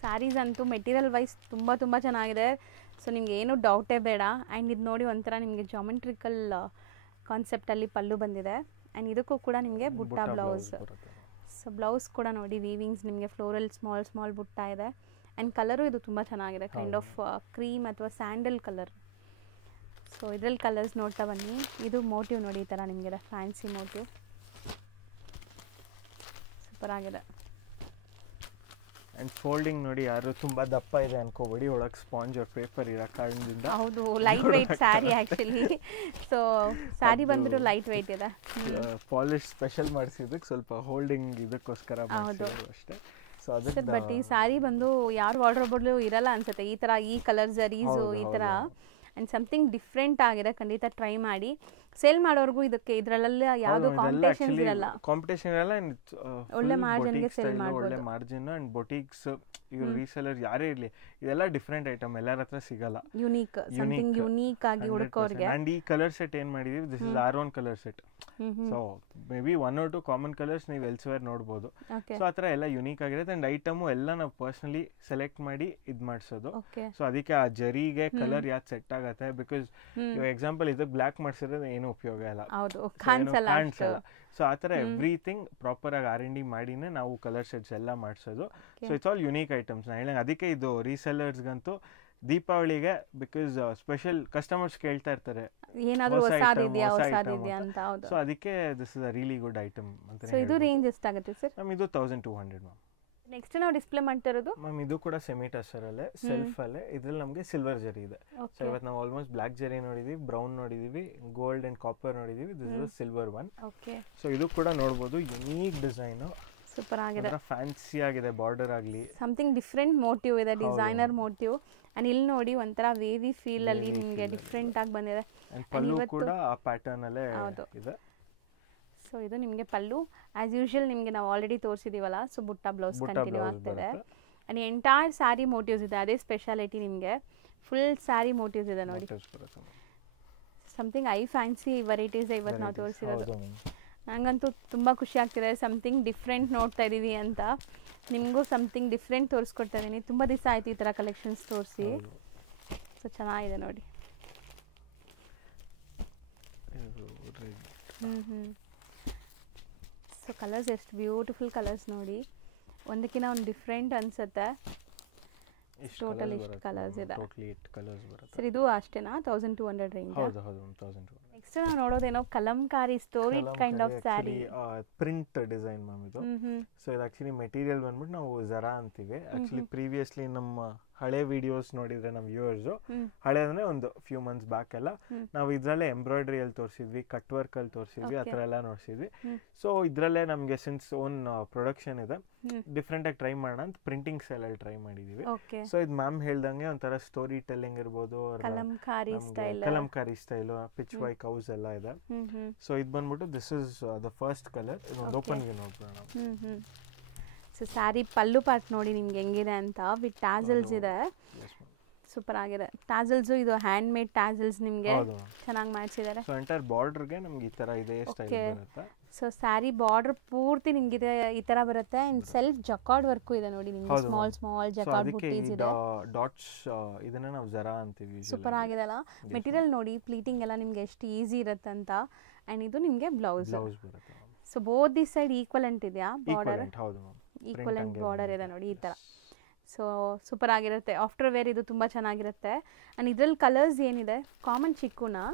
ಸ್ಯಾರೀಸ್ ಅಂತೂ ಮೆಟೀರಿಯಲ್ ವೈಸ್ ತುಂಬ ಚೆನ್ನಾಗಿದೆ. ಸೊ ನಿಮ್ಗೆ ಏನು ಡೌಟೇ ಬೇಡ. ಆ್ಯಂಡ್ ಇದು ನೋಡಿ ಒಂಥರ ನಿಮಗೆ ಜಾಮೆಟ್ರಿಕಲ್ ಕಾನ್ಸೆಪ್ಟಲ್ಲಿ ಪಲ್ಲು ಬಂದಿದೆ. ಆ್ಯಂಡ್ ಇದಕ್ಕೂ ಕೂಡ ನಿಮಗೆ ಬುಟ್ಟ ಬ್ಲೌಸ್. ಸೊ ಬ್ಲೌಸ್ ಕೂಡ ನೋಡಿ ವೀವಿಂಗ್ಸ್ ನಿಮಗೆ ಫ್ಲೋರಲ್ ಸ್ಮಾಲ್ ಬುಟ್ಟ ಇದೆ. ಆ್ಯಂಡ್ ಕಲರು ಇದು ತುಂಬ ಚೆನ್ನಾಗಿದೆ, ಕೈಂಡ್ ಆಫ್ ಕ್ರೀಮ್ ಅಥವಾ ಸ್ಯಾಂಡಲ್ ಕಲರ್. ಸೊ ಇದರಲ್ಲಿ ಕಲರ್ಸ್ ನೋಡ್ತಾ ಬನ್ನಿ. ಇದು ಮೋಟಿವ್ ನೋಡಿ, ಈ ಥರ ನಿಮಗಿದೆ ಫ್ಯಾನ್ಸಿ ಮೋಟಿವ್, ಸೂಪರ್ ಆಗಿದೆ. ಆ್ಯಂಡ್ ಫೋಲ್ಡಿಂಗ್ ನೋಡಿ, ಯಾರು ತುಂಬ ದಪ್ಪ ಇದೆ ಅನ್ಕೋಬೇಡಿ, ಒಳಗೆ ಸ್ಪಾಂಜ್ ಆರ್ ಪೇಪರ್ ಇರೋ ಕಾರಣದಿಂದ. ಹೌದು, light weight sari actually. So sari ಬಂದ್ಬಿಟ್ಟು ಲೈಟ್ ವೆಯ್ಟ್ ಇದೆ. ಪಾಲಿಶ್ ಸ್ಪೆಷಲ್ ಮಾಡಿಸಿದ್ದಕ್ಕೆ ಸ್ವಲ್ಪ ಹೋಲ್ಡಿಂಗ್ ಇದಕ್ಕೋಸ್ಕರ ಅಷ್ಟೇ. ಸೊ ಅದಕ್ಕೆ ಬಟ್ ಈ ಸ್ಯಾರಿ ಬಂದು ಯಾರು ವಾರ್ಡ್ರೋಬಲ್ಲೂ ಇರಲ್ಲ ಅನ್ಸುತ್ತೆ, ಈ ಥರ ಈ ಕಲರ್ ಜರೀಸು ಈ ಥರ. ಆ್ಯಂಡ್ ಸಮಥಿಂಗ್ ಡಿಫ್ರೆಂಟ್ ಆಗಿದೆ, ಖಂಡಿತ ಟ್ರೈ ಮಾಡಿ. ಸೇಲ್ ಮಾಡೋರ್ಗೂ ಇದಕ್ಕೆ ಇದರಲ್ಲೆಲ್ಲ ಯಾವುದು ಕಾಂಪಿಟೇಷನ್ ಇರಲ್ಲ. ಒಳ್ಳೆ ಮಾರ್ಜಿನ್ಗೆ ಸೇಲ್ ಮಾಡ್ಬೋದು. ಒಳ್ಳೆ ಮಾರ್ಜಿನ್. ಅಂಡ್ ಬೊಟಿಕ್ಸ್ ಇವರು ರೀಸೆಲರ್ ಯಾರೇ ಇರಲಿ, ಇದೆಲ್ಲ ಡಿಫ್ರೆಂಟ್ ಐಟಮ್, ಎಲ್ಲರ ಹತ್ರ ಸಿಗಲ್ಲ. ಯುನೀಕ್, ಸಮಥಿಂಗ್ ಯುನೀಕ್ ಆಗಿ ಹುಡುಕೋರ್ಗೆ. ಅಂಡ್ ಈ ಕಲರ್ ಸೆಟ್ ಏನ್ ಮಾಡಿದೀವಿ, this is our own colour set. So may be 1 or 2 common colours ನೀವು ಎಲ್ಸ್ವೇರ್ ನೋಡ್ಬೋದು. ಸೊ ಆ ಥರ ಎಲ್ಲ ಯುನೀಕ್ ಆಗಿರುತ್ತೆ. ಅಂಡ್ ಐಟಮು ಎಲ್ಲ ನಾವು ಪರ್ಸನಲಿ ಸೆಲೆಕ್ಟ್ ಮಾಡಿ ಇದು ಮಾಡಿಸೋದು. ಸೊ ಅದಕ್ಕೆ ಆ ಜರಿಗೆ ಕಲರ್ ಯಾವ್ದು ಸೆಟ್ ಆಗತ್ತೆ. ಬಿಕಾಸ್ ಇವಾಗ ಎಕ್ಸಾಂಪಲ್ ಇದಕ್ಕೆ ಬ್ಲ್ಯಾಕ್ ಮಾಡಿಸಿದ್ರೆ ಏನು ಉಪಯೋಗ ಇಲ್ಲ, ಕಾಣಿಸಲ್ಲ. ಸೊ ಆ ಥರ ಎವ್ರಿಥಿಂಗ್ ಪ್ರಾಪರ್ ಆಗಿ R&D ಮಾಡಿನೇ ನಾವು ಕಲರ್ ಶೇಡ್ಸ್ ಎಲ್ಲ ಮಾಡಿಸೋದು. So it's all unique items. ನಾ ಹೇಳಂಗೆ ಅದಕ್ಕೆ ಇದು ರೀಸೆಲ್ಲರ್ಸ್ಗಂತೂ ದೀಪಾವಳಿಗೆ, ಬಿಕಾಸ್ ಸ್ಪೆಷಲ್ ಕಸ್ಟಮರ್ಸ್ ಕೇಳ್ತಾ ಇರ್ತಾರೆ ಏನಾದರೂ ಹೊಸದಿದೆಯಾ ಅಂತ. ಸೊ ಅದಕ್ಕೆ this is a really good item ಅಂತ. ಸೊ ಇದು ರೇಂಜ್ ಎಷ್ಟಾಗುತ್ತೆ ಸರ್? ಮ್ಯಾಮ್ ಇದು 1200 ಮ್ಯಾಮ್. ನೆಕ್ಸ್ಟ್ ನಾವು ಡಿಸ್ಪ್ಲೇ ಮಾಡ್ತಿರೋದು ಮ್ಯಾಮ್ ಇದು ಕೂಡ ಸೆಮಿ ಟಸರಲ್ಲೇ, ಸೆಲ್ಫ್ ಅಲ್ಲೇ. ಇದ್ರಲ್ಲಿ ನಮಗೆ ಸಿಲ್ವರ್ ಜರಿ ಇದೆ. ಸೊ ಇವತ್ತು ನಾವು ಆಲ್ಮೋಸ್ಟ್ ಬ್ಲಾಕ್ ಜರಿ ನೋಡಿದೀವಿ, ಬ್ರೌನ್ ನೋಡಿದೀವಿ, ಗೋಲ್ಡ್ ಅಂಡ್ ಕಾಪರ್ ನೋಡಿದೀವಿ. This is silver one. So ಇದು ಕೂಡ ನೋಡ್ಬೋದು, ಯುನೀಕ್ ಡಿಸೈನ್, ಸೂಪರ್ ಆಗಿದೆ, ಫ್ಯಾನ್ಸಿ ಆಗಿದೆ. ಬಾರ್ಡರ್ ಆಗಲಿ ಸಮಥಿಂಗ್ ಡಿಫ್ರೆಂಟ್ ಮೋಟಿವ್ ಇದೆ, ಡಿಸೈನರ್ ಮೋಟಿವ್. ಅಂಡ್ ಇಲ್ಲಿ ನೋಡಿ ಒಂಥರ ವೇವಿ ಫೀಲ್ ಅಲ್ಲಿ ನಿಮಗೆ ಡಿಫ್ರೆಂಟ್ ಆಗಿ ಬಂದಿದೆ. ಪಲ್ಲು ಕೂಡ ಆ ಪ್ಯಾಟರ್ನ್ ಅಲ್ಲೇ ಇದೆ. ಸೊ ಇದು ನಿಮಗೆ ಪಲ್ಲು ಆಸ್ ಯೂಶುವಲ್ ನಿಮಗೆ ನಾವು ಆಲ್ರೆಡಿ ತೋರಿಸಿದೀವಲ್ಲ. ಸೊ ಬುಟ್ಟ ಬ್ಲೌಸ್ ಕಂಟಿನ್ಯೂ ಆಗ್ತಿದೆ. ಅಂಡ್ ಎಂಟೈರ್ ಸ್ಯಾರಿ ಮೋಟಿವ್ಸ್ ಇದೆ, ಅದೇ ಸ್ಪೆಷಾಲಿಟಿ. ನಿಮಗೆ ಫುಲ್ ಸ್ಯಾರಿ ಮೋಟಿವ್ಸ್ ಇದೆ ನೋಡಿ. ಸಮಥಿಂಗ್ ಐ ಫ್ಯಾನ್ಸಿ ವೆರೈಟೀಸ್ ಇವತ್ತು ನಾವು ತೋರಿಸಿರೋದು. ನನಗಂತೂ ತುಂಬ ಖುಷಿ ಆಗ್ತಿದೆ, ಸಮಥಿಂಗ್ ಡಿಫ್ರೆಂಟ್ ನೋಡ್ತಾ ಇದ್ದೀವಿ ಅಂತ. ನಿಮಗೂ ಸಮಥಿಂಗ್ ಡಿಫ್ರೆಂಟ್ ತೋರಿಸ್ಕೊಡ್ತಾ ಇದ್ದೀನಿ. ತುಂಬ ದಿವಸ ಆಯಿತು ಈ ಥರ ಕಲೆಕ್ಷನ್ಸ್ ತೋರಿಸಿ. ಸೊ ಚೆನ್ನಾಗಿದೆ ನೋಡಿ. ಸೊ ಕಲರ್ಸ್ ಎಷ್ಟು ಬ್ಯೂಟಿಫುಲ್ ಕಲರ್ಸ್ ನೋಡಿ, ಒಂದಕ್ಕಿಂತ ಒಂದು ಡಿಫ್ರೆಂಟ್ ಅನ್ಸುತ್ತೆ. ಟೋಟಲ್ ಇಷ್ಟು ಕಲರ್ಸ್ ಇದೆ ಸರ್. ಇದು ಅಷ್ಟೇನಾ 1200 ರೇಂಜ್? ನೆಕ್ಸ್ಟ್ ನಾವು ನೋಡೋದೇನೋ kalamkari story kind of sari, print design ma'am ಇದು. ಸೊ ಇದು ಆಕ್ಚುಲಿ ಮೆಟೀರಿಯಲ್ ಬಂದ್ಬಿಟ್ಟು ನಾವು ಜರಾ ಅಂತೀವಿ. ಆಕ್ಚುಲಿ ಪ್ರೀವಿಯಸ್ಲಿ ನಮ್ಮ ಹಳೆ ವಿಡಿಯೋಸ್ ನೋಡಿದ್ರೆ ನಮ್ಮ ವ್ಯೂವರ್ಸು, ಹಳೆ ಅಂದ್ರೆ ಒಂದು ಫ್ಯೂ ಮಂತ್ಸ್ ಬ್ಯಾಕ್ ಎಲ್ಲ ನಾವು ಇದ್ರಲ್ಲೇ ಎಂಬ್ರಾಯ್ಡ್ರಿಯಲ್ಲಿ ತೋರಿಸಿದ್ವಿ, ಕಟ್ ವರ್ಕ್ ಅಲ್ಲಿ ತೋರಿಸಿದ್ವಿ, ಆ ಥರ ಎಲ್ಲ ನೋಡಿಸಿದ್ವಿ. ಸೊ ಇದ್ರಲ್ಲೇ ನಮಗೆ ಸಿನ್ಸ್ ಓನ್ ಪ್ರೊಡಕ್ಷನ್ ಇದೆ, ಡಿಫ್ರೆಂಟ್ ಆಗಿ ಟ್ರೈ ಮಾಡೋಣ ಅಂತ ಪ್ರಿಂಟಿಂಗ್ ಸ್ಟೈಲಲ್ಲಿ ಟ್ರೈ ಮಾಡಿದೀವಿ. ಸೊ ಇದು ಮ್ಯಾಮ್ ಹೇಳ್ದಂಗೆ ಒಂಥರ ಸ್ಟೋರಿ ಟೆಲ್ಲಿಂಗ್ ಇರ್ಬೋದು, ಕಲಂಕಾರಿ ಸ್ಟೈಲು, ಪಿಚ್ ವೈ ಕೌಸ್ ಎಲ್ಲ ಇದೆ. ಸೊ ಇದು ಬಂದ್ಬಿಟ್ಟು this is the first colour. ಇದೊಂದು ಓಪನ್ ಗೆ ನೋಡ್ಬೋಣ. ಸೊ ಸ್ಯಾರಿ ಪಲ್ಲು ಪಾರ್ಟ್ ನೋಡಿ ನಿಮ್ಗೆ ಹೆಂಗಿದೆ ಅಂತ, ವಿತ್ ಟ್ಯಾಸಲ್ಸ್ ಇದೆ, ಸೂಪರ್ ಆಗಿದೆ. ಟ್ಯಾಸಲ್ಸು ಇದು ಹ್ಯಾಂಡ್ ಮೇಡ್ ಟ್ಯಾಸಲ್ಸ್ ನಿಮಗೆ ಚೆನ್ನಾಗಿ ಮಾಡಿಸಿದ್ದಾರೆ. ಸೊ ಎಂಟೈರ್ ಬಾರ್ಡರ್ಗೆ ನಮ್ಗೆ ಈ ತರ ಇದೆ ಸ್ಟೈಲ್ ಬರುತ್ತೆ. ಸೊ ಸ್ಯಾರಿ ಬಾರ್ಡರ್ ಪೂರ್ತಿ ನಿಮ್ಗೆ ಈ ತರ ಬರುತ್ತೆ. ಅಂಡ್ ಸೆಲ್ಫ್ ಜಕಾರ್ಡ್ ವರ್ಕು ಇದೆ ನೋಡಿ ನಿಮ್ಗೆ, ಸ್ಮಾಲ್ ಜಕಾರ್ಡ್ ಬುಟ್ಟೀಸ್ ಇದೆ. ಡಾಟ್ಸ್ ಇದನ್ನ ನಾವು ಜರಾ ಅಂತೀವಿ. ಸೂಪರ್ ಆಗಿದೆ ಅಲ್ಲ. ಮೆಟೀರಿಯಲ್ ನೋಡಿ, ಪ್ಲೀಟಿಂಗ್ ಎಲ್ಲ ನಿಮ್ಗೆ ಎಷ್ಟು ಈಸಿ ಇರುತ್ತೆ ಅಂತ. ಅಂಡ್ ಇದು ನಿಮ್ಗೆ ಬ್ಲೌಸ್ ಬರುತ್ತೆ. So both the side equivalent ಇದೆಯಾ ಬಾರ್ಡರ್? ಹೌದು, ಈಕ್ವಲೆಂಟ್ ಬಾರ್ಡರ್ ಇದೆ ನೋಡಿ ಈ ತರ. ಸೊ ಸೂಪರ್ ಆಗಿರುತ್ತೆ. ಆಫ್ಟರ್ ವೇರ್ ಇದು ತುಂಬ ಚೆನ್ನಾಗಿರುತ್ತೆ. ಆ್ಯಂಡ್ ಇದರಲ್ಲಿ ಕಲರ್ಸ್ ಏನಿದೆ, ಕಾಮನ್ ಚಿಕ್ಕುನಾ?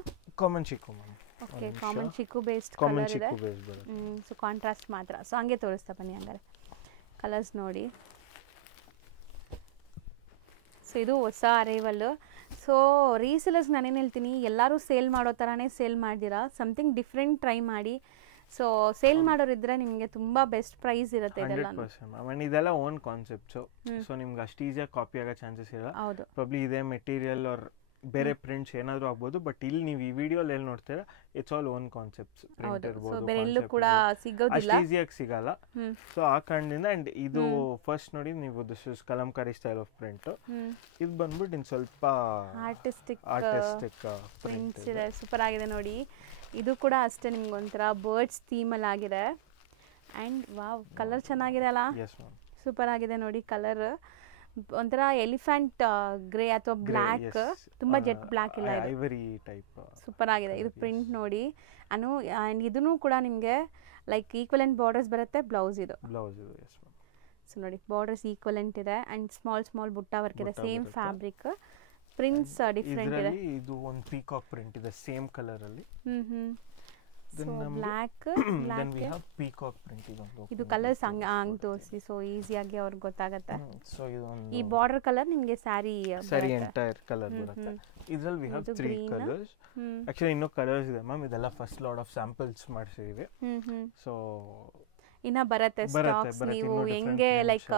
ಕಾಮನ್ ಚಿಕ್ಕು ಮ್ಯಾಮ್. ಓಕೆ, ಕಾಮನ್ ಚಿಕ್ಕು ಬೇಸ್ಡ್ ಕಾಮನ್ ಕಲರ್ ಇದೆ. ಚಿಕ್ಕು ಬೇಸ್ ಬರುತ್ತೆ. ಸೊ ಕಾಂಟ್ರಾಸ್ಟ್ ಮಾತ್ರ. ಸೊ ಹಂಗೆ ತೋರಿಸ್ತಾ ಬನ್ನಿ ಹಂಗಾರೆ ಕಲರ್ಸ್ ನೋಡಿ. ಸೊ ಇದು ಹೊಸ ಅರೈವಲ್ಲು. ಸೊ ರೀಸೇಲರ್ಸ್ ನಾನೇನು ಹೇಳ್ತೀನಿ, ಎಲ್ಲರೂ ಸೇಲ್ ಮಾಡೋ ಥರನೇ ಸೇಲ್ ಮಾಡ್ದಿರಾ ಸಮಥಿಂಗ್ ಡಿಫ್ರೆಂಟ್ ಟ್ರೈ ಮಾಡಿ. ಸೊ ಸೇಲ್ ಮಾಡೋರಿದ್ರೆ ನಿಮಗೆ ತುಂಬ ಬೆಸ್ಟ್ ಪ್ರೈಸ್ ಇರುತ್ತೆ ಇದೆಲ್ಲ. 100% ಇದೆಲ್ಲ ಓನ್ ಕಾನ್ಸೆಪ್ಟ್ಸು. ಸೊ ನಿಮ್ಗೆ ಅಷ್ಟು ಈಸಿಯಾಗಿ ಕಾಪಿ ಆಗೋ ಚಾನ್ಸಸ್ ಇರಲ್ಲ. ಹೌದು, ಪ್ರಾಬ್ಲಿ ಇದೇ ಮೆಟೀರಿಯಲ್ ಅವ್ರ ಬೇರೆ ಪ್ರಿಂಟ್ಸ್ ಏನಾದರೂ ಆಗ್ಬೋದು. ಬಟ್ ಇಲ್ಲಿ ನೀವು ಈ ವಿಡಿಯೋಲಿ ಎಲ್ಲಿ ನೋಡ್ತೀರಾ, it's all own concepts. Print ಇರ್ಬೋದು, ಬೇರೆ ಎಲ್ಲೂ ಕೂಡ ಸಿಗೋದಿಲ್ಲ, ಅಷ್ಟು ಈಸಿಯಾಗಿ ಸಿಗಲ್ಲ. ಸೊ ಆ ಕಾರಣದಿಂದ. ಆ್ಯಂಡ್ ಇದು ಫಸ್ಟ್ ನೋಡಿ ನೀವು, this is Kalamkari style of print. ಇದು ಬಂದ್ಬಿಟ್ಟು ಇನ್ನು ಸ್ವಲ್ಪ ಆರ್ಟಿಸ್ಟಿಕ್ ಪ್ರಿಂಟ್ಸ್ ಇದೆ. ಸೂಪರ್ ಆಗಿದೆ ನೋಡಿ. ಇದು ಕೂಡ ಅಷ್ಟೇ ನಿಮ್ಗೆ ಒಂಥರ ಬರ್ಡ್ಸ್ ಥೀಮಲ್ಲಿ ಆಗಿದೆ. ಆ್ಯಂಡ್ ವಾವ್, ಕಲರ್ ಚೆನ್ನಾಗಿದೆ ಅಲ್ಲ? ಸೂಪರ್ ಆಗಿದೆ ನೋಡಿ ಕಲರ್. ಒಂಥರ ಎಲಿಫೆಂಟ್ ಗ್ರೇ ಅಥವಾ ಬ್ಲ್ಯಾಕ್, ತುಂಬ ಜೆಟ್ ಬ್ಲ್ಯಾಕ್ ಇಲ್ಲ, ಐವರಿ ಟೈಪ್. ಸೂಪರ್ ಆಗಿದೆ ಇದು ಪ್ರಿಂಟ್ ನೋಡಿ. ಆ್ಯಂಡ್ ಇದೂ ಕೂಡ ನಿಮಗೆ ಲೈಕ್ ಈಕ್ವಲೆಂಟ್ ಬಾರ್ಡರ್ಸ್ ಬರುತ್ತೆ. ಬ್ಲೌಸ್ ಇದು. ಸೊ ನೋಡಿ ಬಾರ್ಡರ್ಸ್ ಈಕ್ವಲೆಂಟ್ ಇದೆ. ಆ್ಯಂಡ್ ಸ್ಮಾಲ್ ಬುಟ್ಟ ವರ್ಕ್ ಇದೆ. ಸೇಮ್ ಫ್ಯಾಬ್ರಿಕ್, ಪ್ರಿಂಟ್ಸ್ ಡಿಫ್ರೆಂಟ್ ಇದೆ. ಇದು ಒಂದು ಪೀಕಾಕ್ ಪ್ರಿಂಟ್ ಇದೆ ಸೇಮ್ ಕಲರ್ ಅಲ್ಲಿ. Black peacock print. ಇದು ಕಲರ್ಸ್ ಹಂಗ್ ತೋರಿಸಿ, ಸೊ ಈಸಿಯಾಗಿ ಅವ್ರಿಗೆ ಗೊತ್ತಾಗುತ್ತೆ. ಸೊ ಈ ಬಾರ್ಡರ್ ಕಲರ್ ನಿಮಗೆ ಸ್ಯಾರಿ ಎಂಟೈರ್ ಕಲರ್ ಬರುತ್ತೆ. ಇದರಲ್ಲಿ ವಿ ಹ್ಯಾವ್ 3 ಕಲರ್ಸ್. ಆಕ್ಚುಲಿ ಇನ್ನೂ ಕಲರ್ಸ್ ಇದೆ ಮ್ಯಾಮ್. ಇದೆಲ್ಲ ಫಸ್ಟ್ ಲಾಟ್ ಆಫ್ ಸ್ಯಾಂಪಲ್ಸ್ ಮಾಡಿಸಿದೀವಿ. ಸೊ ಇನ್ನ ಬರುತ್ತೆ ಸ್ಟಾಕ್ಸ್. ನೀವು ಹೆಂಗೆ ಲೈಕ್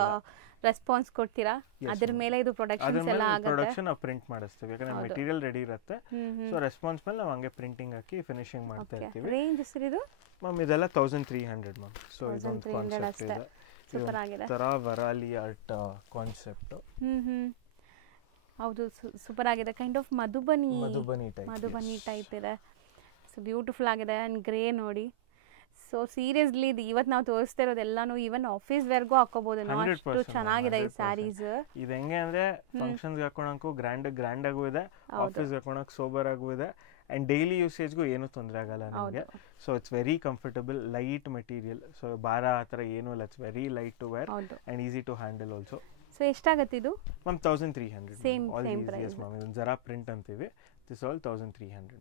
ರೆಸ್ಪಾನ್ಸ್ ಕೊಡ್ತೀರಾ ಅದ್ರ ಮೇಲೆ ಇದು ಪ್ರೊಡಕ್ಷನ್ಸ್ ಎಲ್ಲ ಆಗುತ್ತೆ. ಪ್ರೊಡಕ್ಷನ್ ನಾವು ಪ್ರಿಂಟ್ ಮಾಡಿಸ್ತೀವಿ, ಯಾಕಂದ್ರೆ ಮೆಟೀರಿಯಲ್ ರೆಡಿ ಇರುತ್ತೆ. ಸೊ ರೆಸ್ಪಾನ್ಸ್ ಮೇಲೆ ನಾವು ಹಂಗೆ ಪ್ರಿಂಟಿಂಗ್ ಹಾಕಿ ಫಿನಿಶಿಂಗ್ ಮಾಡ್ತಾ ಇರ್ತೀವಿ. ರೇಂಜ್ ಎಷ್ಟಿದೆ ಮ್ಯಾಮ್? ಇದೆಲ್ಲ 1300 ಮ್ಯಾಮ್. ಸೊ ಇದೊಂದು ಕಾನ್ಸೆಪ್ಟ್ ಇದೆ. ಸೂಪರ್ ಆಗಿದೆ. ತರ ವರಾಲಿ ಆರ್ಟ್ ಕಾನ್ಸೆಪ್ಟ್. ಹೌದು, ಸೂಪರ್ ಆಗಿದೆ. ಕೈಂಡ್ ಆಫ್ ಮಧುಬನಿ ಟೈಪ್ ಇದೆ. ಸೊ ಬ್ಯೂಟಿಫುಲ್ ಆಗಿದೆ. ಆ್ಯಂಡ್ ಗ್ರೇ ನೋಡಿ. ಸೊ ಸೀರಿಯಸ್ಲಿ ಇದು ಇವತ್ತು ನಾವು ತೋರಿಸ್ತಾ ಇರೋದೆಲ್ಲಾನು ಈವನ್ ಆಫೀಸ್ ವೇರ್ಗೂ ಹಾಕೋಬಹುದು. ಅಷ್ಟು ಚೆನ್ನಾಗಿದೆ ಈ ಸ್ಯಾರೀಸ್. ಇದು ಹೆಂಗೆ ಅಂದ್ರೆ ಫಂಕ್ಷನ್ಸ್ ಹಾಕೊಳಕ್ಕೂ ಗ್ರ್ಯಾಂಡ್ ಆಗೂ ಇದೆ, ಆಫೀಸ್ ಹಾಕೊಳಕ್ ಸೋಬರ್ ಆಗೂ ಇದೆ. ಅಂಡ್ ಡೈಲಿ ಯೂಸೇಜ್ಗೂ ಏನು ತೊಂದರೆ ಆಗಲ್ಲ ನಮಗೆ. So it's very comfortable, light material. So ಭಾರ ಆ ಥರ ಏನೂ ಇಲ್ಲ. It's very light to wear and easy to handle also. So ಎಷ್ಟಾಗುತ್ತೆ ಇದು? ಮ್ಯಾಮ್ 1300. Same price ma'am. ಇದೊಂದು ಜರಾ ಪ್ರಿಂಟ್ ಅಂತೀವಿ. This all 1300.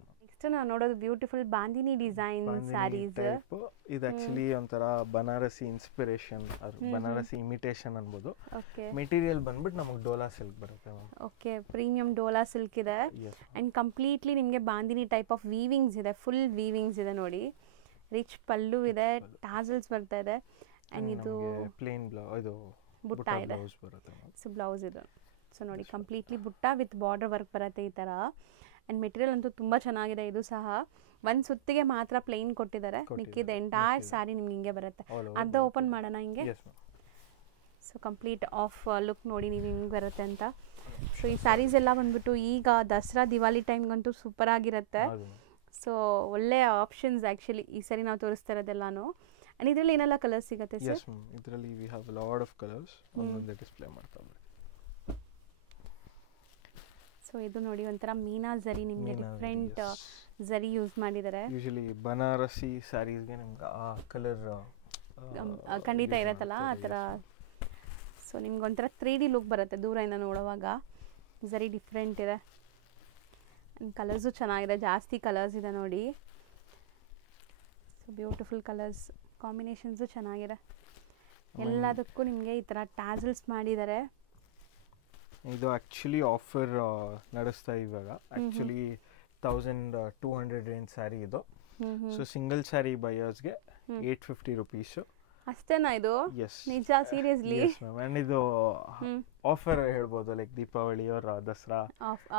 ನಾವು ನೋಡೋದು ಬ್ಯೂಟಿಫುಲ್ ಬಾಂದಿನಿ ಡಿಸೈನ್ ಸ್ಯಾರೀಸ್. ಇದು ಆಕ್ಚುಲಿ ಒಂಥರ ಬನಾರಸಿ ಇನ್ಸ್ಪಿರೇಷನ್, ಬನಾರಸಿ ಇಮಿಟೇಷನ್ ಅನ್ಬೋದು. ಮೆಟೀರಿಯಲ್ ಬಂದ್ಬಿಟ್ಟು ನಮಗೆ ಡೋಲಾ ಸಿಲ್ಕ್ ಬರುತ್ತೆ. ಓಕೆ, ಪ್ರೀಮಿಯಂ ಡೋಲಾ ಸಿಲ್ಕ್ ಇದೆ. ಅಂಡ್ ಕಂಪ್ಲೀಟ್ಲಿ ನಿಮಗೆ ಬಾಂದಿನಿ ಟೈಪ್ ಆಫ್ ವೀವಿಂಗ್ಸ್ ಇದೆ. ಫುಲ್ ವೀವಿಂಗ್ಸ್ ಇದೆ ನೋಡಿ. ರಿಚ್ ಪಲ್ಲು ಇದೆ, ಟಾಸಲ್ಸ್ ಬರ್ತಾ ಇದೆ. ಅಂಡ್ ಇದು ಪ್ಲೇನ್ ಇದು ಬುಟ್ಟ ಇದೆ. ಸೊ ಬ್ಲೌಸ್ ಇದು. ಸೊ ನೋಡಿ ಕಂಪ್ಲೀಟ್ಲಿ ಬುಟ್ಟ ವಿತ್ ಬಾರ್ಡರ್ ವರ್ಕ್ ಬರುತ್ತೆ ಈ ಥರ. ಆ್ಯಂಡ್ ಮೆಟೀರಿಯಲ್ ಅಂತೂ ತುಂಬ ಚೆನ್ನಾಗಿದೆ. ಇದು ಸಹ ಒಂದು ಸುತ್ತಿಗೆ ಮಾತ್ರ ಪ್ಲೇನ್ ಕೊಟ್ಟಿದ್ದಾರೆ. ಮಿಕ್ಕಿದ ಎಂಟೈರ್ ಸ್ಯಾರಿ ನಿಮ್ಗೆ ಹಿಂಗೆ ಬರುತ್ತೆ. ಅರ್ಧ ಓಪನ್ ಮಾಡೋಣ ಹಿಂಗೆ. ಸೊ ಕಂಪ್ಲೀಟ್ ಆಫ್ ಲುಕ್ ನೋಡಿ ನೀವು ಹಿಂಗೆ ಬರುತ್ತೆ ಅಂತ. ಸೊ ಈ ಸ್ಯಾರೀಸ್ ಎಲ್ಲ ಬಂದ್ಬಿಟ್ಟು ಈಗ ದಸರಾ ದಿವಾಲಿ ಟೈಮ್ಗಂತೂ ಸೂಪರ್ ಆಗಿರುತ್ತೆ. ಸೊ ಒಳ್ಳೆ ಆಪ್ಷನ್ಸ್ ಆ್ಯಕ್ಚುಲಿ ಈ ಸರಿ ನಾವು ತೋರಿಸ್ತಾ ಇರೋದೆಲ್ಲಾನು. ಆ್ಯಂಡ್ ಇದರಲ್ಲಿ ಏನೆಲ್ಲ ಕಲರ್ಸ್ ಸಿಗುತ್ತೆ ಸರ್? ಇದರಲ್ಲಿ we have lot of colours. ಒಂದೊಂದೇ ಡಿಸ್ಪ್ಲೇ ಮಾಡ್ತಾ ಇದ್ದೀವಿ. ಸೊ ಇದು ನೋಡಿ ಒಂಥರ ಮೀನಾ ಝರಿ, ನಿಮಗೆ ಡಿಫ್ರೆಂಟ್ ಝರಿ ಯೂಸ್ ಮಾಡಿದ್ದಾರೆ. ಯೂಶಲಿ ಬನಾರಸಿ ಸ್ಯಾರೀಸ್ಗೆ ನಿಮ್ಗೆ ಆ ಕಲರ್ ಖಂಡಿತ ಇರುತ್ತಲ್ಲ ಆ ಥರ. ಸೊ ನಿಮ್ಗೆ ಒಂಥರ 3D ಲುಕ್ ಬರುತ್ತೆ ದೂರದಿಂದ ನೋಡುವಾಗ. ಝರಿ ಡಿಫ್ರೆಂಟ್ ಇದೆ. ಕಲರ್ಸು ಚೆನ್ನಾಗಿದೆ, ಜಾಸ್ತಿ ಕಲರ್ಸ್ ಇದೆ ನೋಡಿ. ಸೊ ಬ್ಯೂಟಿಫುಲ್ ಕಲರ್ಸ್ ಕಾಂಬಿನೇಷನ್ಸು ಚೆನ್ನಾಗಿದೆ. ಎಲ್ಲದಕ್ಕೂ ನಿಮಗೆ ಈ ಥರ ಟ್ಯಾಸಲ್ಸ್ ಮಾಡಿದ್ದಾರೆ. ಇದು ಆ್ಯಕ್ಚುಲಿ ಆಫರ್ ನಡೆಸ್ತಾ ಇವಾಗ. ಆ್ಯಕ್ಚುಲಿ 1200 ರೇಂಜ್ ಸ್ಯಾರಿ ಇದು. ಸೊ ಸಿಂಗಲ್ ಸ್ಯಾರಿ ಬಯರ್ಸ್ಗೆ 850 ರುಪೀಸು ಅಷ್ಟೇನಾ ಇದು? ನಿಜ ಸೀರಿಯಸ್ಲಿ? ಆ್ಯಂಡ್ ಇದು ಆಫರ್ ಹೇಳ್ಬೋದು, ಲೈಕ್ ದೀಪಾವಳಿ ಅವರ ದಸರಾ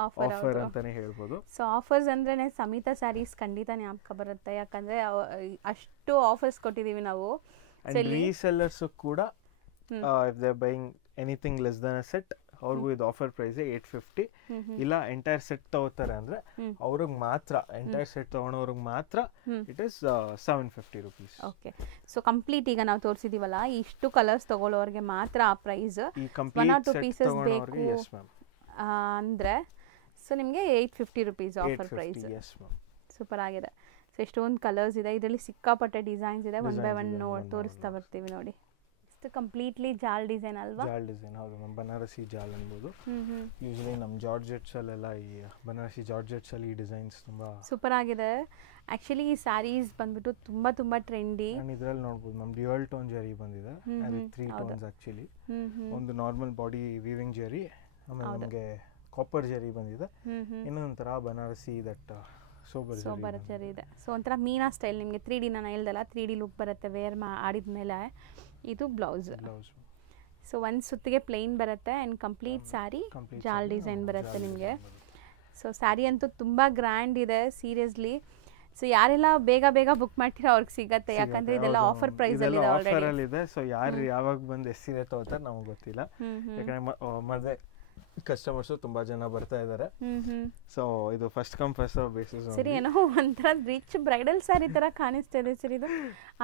ಆಫರ್ ಅಂತಾನೆ ಹೇಳ್ಬೋದು. ಸೊ ಆಫರ್ಸ್ ಅಂದ್ರೇನೆ ಸಮಿತಾ ಸ್ಯಾರೀಸ್ ಖಂಡಿತ ಜ್ಞಾಪಕ ಬರುತ್ತೆ. ಯಾಕಂದ್ರೆ ಅಷ್ಟು ಆಫರ್ಸ್ ಕೊಟ್ಟಿದ್ದೀವಿ ನಾವು. ರೀಸೆಲ್ಲರ್ಸ್ ಕೂಡ if they buying anything less than a set, ಅವ್ರಿಗೂ ಇದು ಆಫರ್ ಪ್ರೈಸ್ 850. ಇಲ್ಲ ಎಂಟೈರ್ ಸೆಟ್ ತಗೋತಾರೆ ಅಂದ್ರೆ ಅವ್ರಿಗೆ ಮಾತ್ರ, ಎಂಟೈರ್ ಸೆಟ್ ತಗೊಳೋರ್ಗೆ ಮಾತ್ರ it is 750 rupees. Okay, so complete ಈಗ ನಾವು ತೋರಿಸಿದೀವಲ್ಲ ಇಷ್ಟು ಕಲರ್ಸ್ ತಗೊಳ್ಳೋರಿಗೆ ಮಾತ್ರ ಆ ಪ್ರೈಸ್. ಈ ಕಂಪ್ಲೀಟ್ ಸೆಟ್ ತಗೊಳ್ಳೋರಿಗೆ ಎಸ್ ಮ್ಯಾಮ್ ಅಂದ್ರೆ ಸೊ ನಿಮಗೆ 850 rupees offer price. Yes ma'am. Super ಆಗಿದೆ. ಸೊ ಎಷ್ಟೊಂದು ಕಲರ್ಸ್ ಇದೆ ಇದರಲ್ಲಿ, ಸಿಕ್ಕಾಪಟ್ಟೆ ಡಿಸೈನ್ಸ್ ಇದೆ. ಒನ್ ಬೈ ಒನ್ ತೋರಿಸ್ತಾ ಬರ್ತೀವಿ ನೋಡಿ. ನೆಕ್ಸ್ಟ್ ಕಂಪ್ಲೀಟ್ಲಿ ಜಾಲ್ ಡಿಸೈನ್ ಅಲ್ವಾ? ಜಾಲ್ ಡಿಸೈನ್, ಹೌದು ಮ್ಯಾಮ್. ಬನಾರಸಿ ಜಾಲ್ ಅನ್ಬೋದು. ಯೂಶಲಿ ನಮ್ಮ ಜಾರ್ಜೆಟ್ಸಲ್ಲೆಲ್ಲ ಈ ಬನಾರಸಿ ಜಾರ್ಜೆಟ್ಸಲ್ಲಿ ಈ ಡಿಸೈನ್ಸ್ ತುಂಬ ಸೂಪರ್ ಆಗಿದೆ. ಆ್ಯಕ್ಚುಲಿ ಈ ಸ್ಯಾರೀಸ್ ಬಂದ್ಬಿಟ್ಟು ತುಂಬ ಟ್ರೆಂಡಿ. ನಾನು ಇದರಲ್ಲಿ ನೋಡ್ಬೋದು ನಮ್ಮ ಡ್ಯುಯಲ್ ಟೋನ್ ಜರಿ ಬಂದಿದೆ. ಅದು 3 ಟೋನ್ಸ್ ಆ್ಯಕ್ಚುಲಿ. ಒಂದು ನಾರ್ಮಲ್ ಬಾಡಿ ವೀವಿಂಗ್ ಜರಿ, ಆಮೇಲೆ ನಮಗೆ ಕಾಪರ್ ಜರಿ ಬಂದಿದೆ. ಇನ್ನೊಂಥರ ಬನಾರಸಿ ದಟ್ ಸೋಬರ್ ಜರಿ ಇದೆ. ಸೊ ಒಂಥರ ಮೀನಾ ಸ್ಟೈಲ್, ನಿಮಗೆ 3D ನಾನು ಹೇಳ್ದಲ್ಲ 3D ಲುಕ್ ಬರುತ್ತೆ ವೇರ್ ಆಡಿದ್ಮೇಲೆ. ಇದು ಬ್ಲೌಸ್. ಸೊ ಒಂದು ಸುತ್ತಿಗೆ ಪ್ಲೇನ್ ಬರುತ್ತೆ ಆ್ಯಂಡ್ ಕಂಪ್ಲೀಟ್ ಸ್ಯಾರಿ ಜಾಲ್ ಡಿಸೈನ್ ಬರುತ್ತೆ ನಿಮಗೆ. ಸೊ ಸ್ಯಾರಿ ಅಂತೂ ತುಂಬ ಗ್ರ್ಯಾಂಡ್ ಇದೆ ಸೀರಿಯಸ್ಲಿ. ಸೊ ಯಾರೆಲ್ಲ ಬೇಗ ಬುಕ್ ಮಾಡ್ತೀರಾ ಅವ್ರಿಗೆ ಸಿಗತ್ತೆ, ಯಾಕಂದ್ರೆ ಇದೆಲ್ಲ ಆಫರ್ ಪ್ರೈಸ್ ಅಲ್ಲಿ ಇದೆ ಆಲ್ರೆಡಿ. ಸೊ ಯಾರು ಯಾವಾಗ ಬಂದು ಎಷ್ಟು ಸೀರೆ ತಗೋತಾರೆ ನಮಗೆ ಗೊತ್ತಿಲ್ಲ, ಯಾಕಂದ್ರೆ ಮದುವೆ ಕಸ್ಟಮರ್ಸ್ ತುಂಬಾ ಜನ ಬರ್ತಾ ಇದ್ದಾರೆ. ಸೊ ಇದು first come first serve basis. ಸರಿ, ಏನೋ ಒಂಥರ ರಿಚ್ ಬ್ರೈಡಲ್ ಸ್ಯಾರಿ ತರ ಕಾಣಿಸ್ತಾ ಇದೆ ಸರ್ ಇದು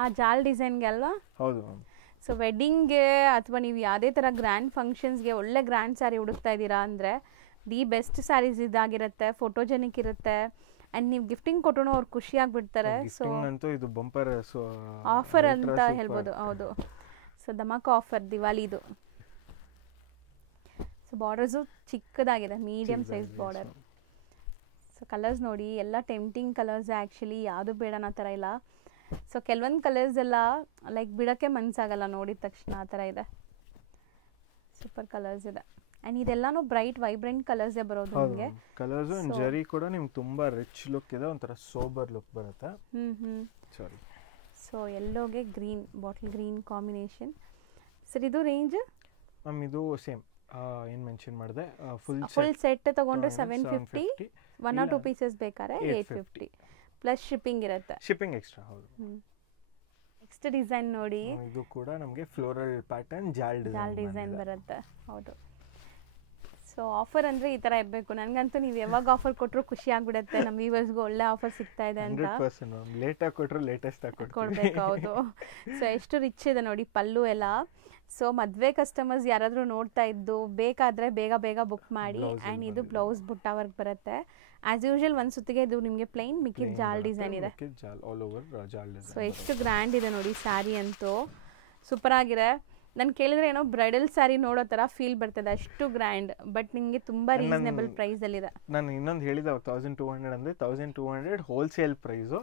ಆ ಜಾಲ್ ಡಿಸೈನ್ಗೆ ಅಲ್ವಾ? ಹೌದು ಮ್ಯಾಮ್. ಸೊ ವೆಡ್ಡಿಂಗ್ಗೆ ಅಥವಾ ನೀವು ಯಾವುದೇ ಥರ ಗ್ರ್ಯಾಂಡ್ ಫಂಕ್ಷನ್ಸ್ಗೆ ಒಳ್ಳೆ ಗ್ರ್ಯಾಂಡ್ ಸ್ಯಾರಿ ಹುಡುಕ್ತಾ ಇದ್ದೀರಾ ಅಂದರೆ ದಿ ಬೆಸ್ಟ್ ಸ್ಯಾರೀಸ್ ಇದಾಗಿರುತ್ತೆ, ಫೋಟೋಜೆನಿಕ್ ಇರುತ್ತೆ ಆ್ಯಂಡ್ ನೀವು ಗಿಫ್ಟಿಂಗ್ ಕೊಟ್ಟರು ಅವ್ರು ಖುಷಿಯಾಗಿಬಿಡ್ತಾರೆ. ಸೊ ಇದು ಬಂಪರ್ ಆಫರ್ ಅಂತ ಹೇಳ್ಬೋದು. ಹೌದು, ಸೊ ಧಮಾಕ ಆಫರ್ ದಿವಾಲಿದು. ಸೊ ಬಾರ್ಡರ್ಸು ಚಿಕ್ಕದಾಗಿದೆ, medium size border. So colours ನೋಡಿ ಎಲ್ಲ ಟೆಂಪ್ಟಿಂಗ್ ಕಲರ್ಸ್ ಆ್ಯಕ್ಚುಲಿ, ಯಾವುದು ಬೇಡ ಅನ್ನೋ ಥರ ಇಲ್ಲ. ಸೊ ಕೆಲವೊಂದು ಕಲರ್ಸ್ ಎಲ್ಲ ಲೈಕ್ ಬಿಡೋಕ್ಕೆ ಮನಸ್ಸಾಗಲ್ಲ ನೋಡಿದ ತಕ್ಷಣ, ಆ ಥರ ಇದೆ. ಸೂಪರ್ ಕಲರ್ಸ್ ಇದೆ ಆ್ಯಂಡ್ ಇದೆಲ್ಲಾನು ಬ್ರೈಟ್ ವೈಬ್ರೆಂಟ್ ಕಲರ್ಸೇ ಬರೋದು ನಿಮಗೆ. ಕಲರ್ಸ್ ಅಂಡ್ ಜರಿ ಕೂಡ ನಿಮ್ಗೆ ತುಂಬಾ ರಿಚ್ ಲುಕ್ ಇದೆ, ಒಂಥರ ಸೋಬರ್ ಲುಕ್ ಬರುತ್ತೆ. ಸಾರಿ. ಸೊ ಎಲ್ಲೋಗೆ green, bottle green combination. Sir ಇದು ರೇಂಜ್ ಮ್ಯಾಮ್ ಇದು ಸೇಮ್ ಏನು ಮೆನ್ಷನ್ ಮಾಡಿದೆ, ಫುಲ್ ಸೆಟ್ ತಗೊಂಡ್ರೆ 750, 1 or 2 ಪೀಸಸ್ ಬೇಕಾದ್ರೆ 850 ಪ್ಲಸ್ ಶಿಪ್ಪಿಂಗ್ ಇರುತ್ತೆ. Shipping extra. ಹೌದು. ನೆಕ್ಸ್ಟ್ ಡಿಸೈನ್ ನೋಡಿ, ಇದು ಕೂಡ ನಮಗೆ ಫ್ಲೋರಲ್ ಪ್ಯಾಟರ್ನ್ ಜಾಲ್ ಡಿಸೈನ್ ಬರುತ್ತೆ. ಹೌದು. ಸೊ ಆಫರ್ ಅಂದರೆ ಈ ಥರ ಇರಬೇಕು. ನನಗಂತೂ ನೀವು ಯಾವಾಗ ಆಫರ್ ಕೊಟ್ಟರು ಖುಷಿ ಆಗಿಬಿಡುತ್ತೆ, ನಮ್ಮ ವ್ಯೂವರ್ಸ್ಗೂ ಒಳ್ಳೆ ಆಫರ್ ಸಿಗ್ತಾ ಇದೆ ಅಂತ. 100% ಲೇಟಾಗಿ ಕೊಟ್ಟರು ಲೇಟೆಸ್ಟ್ ಆಗಿ ಕೊಡಬೇಕು. ಹೌದು. ಸೊ ಎಷ್ಟು ರಿಚ್ ಇದೆ ನೋಡಿ ಪಲ್ಲು ಎಲ್ಲ. ಸೊ ಮದುವೆ ಕಸ್ಟಮರ್ಸ್ ಯಾರಾದರೂ ನೋಡ್ತಾ ಇದ್ದು ಬೇಕಾದರೆ ಬೇಗ ಬುಕ್ ಮಾಡಿ. ಆ್ಯಂಡ್ ಇದು ಬ್ಲೌಸ್ ಬುಟ್ಟ ವರ್ಕ್ ಬರುತ್ತೆ. ಆ್ಯಸ್ ಯೂಶುವಲ್ ಒಂದು ಸುತ್ತಿಗೆ ಇದು ನಿಮಗೆ ಪ್ಲೈನ್, ಮಿಕ್ಕಿದ ಜಾಲ್ ಡಿಸೈನ್ ಇದೆ. ಸೊ ಎಷ್ಟು ಗ್ರ್ಯಾಂಡ್ ಇದೆ ನೋಡಿ ಸ್ಯಾರಿ ಅಂತೂ, ಸೂಪರ್ ಆಗಿದೆ. ನಾನು ಕೇಳಿದ್ರೆ ಏನೋ ಬ್ರೈಡಲ್ ಸ್ಯಾರಿ ನೋಡೋ ಥರ ಫೀಲ್ ಬರ್ತದೆ, ಅಷ್ಟು ಗ್ರ್ಯಾಂಡ್. ಬಟ್ ನಿಮಗೆ ತುಂಬ ರೀಸನೇಬಲ್ ಪ್ರೈಸಲ್ಲಿದೆ. ನಾನು ಇನ್ನೊಂದು ಹೇಳಿದ 1200 ಅಂದರೆ 1200 ಹೋಲ್ಸೇಲ್ ಪ್ರೈಸು.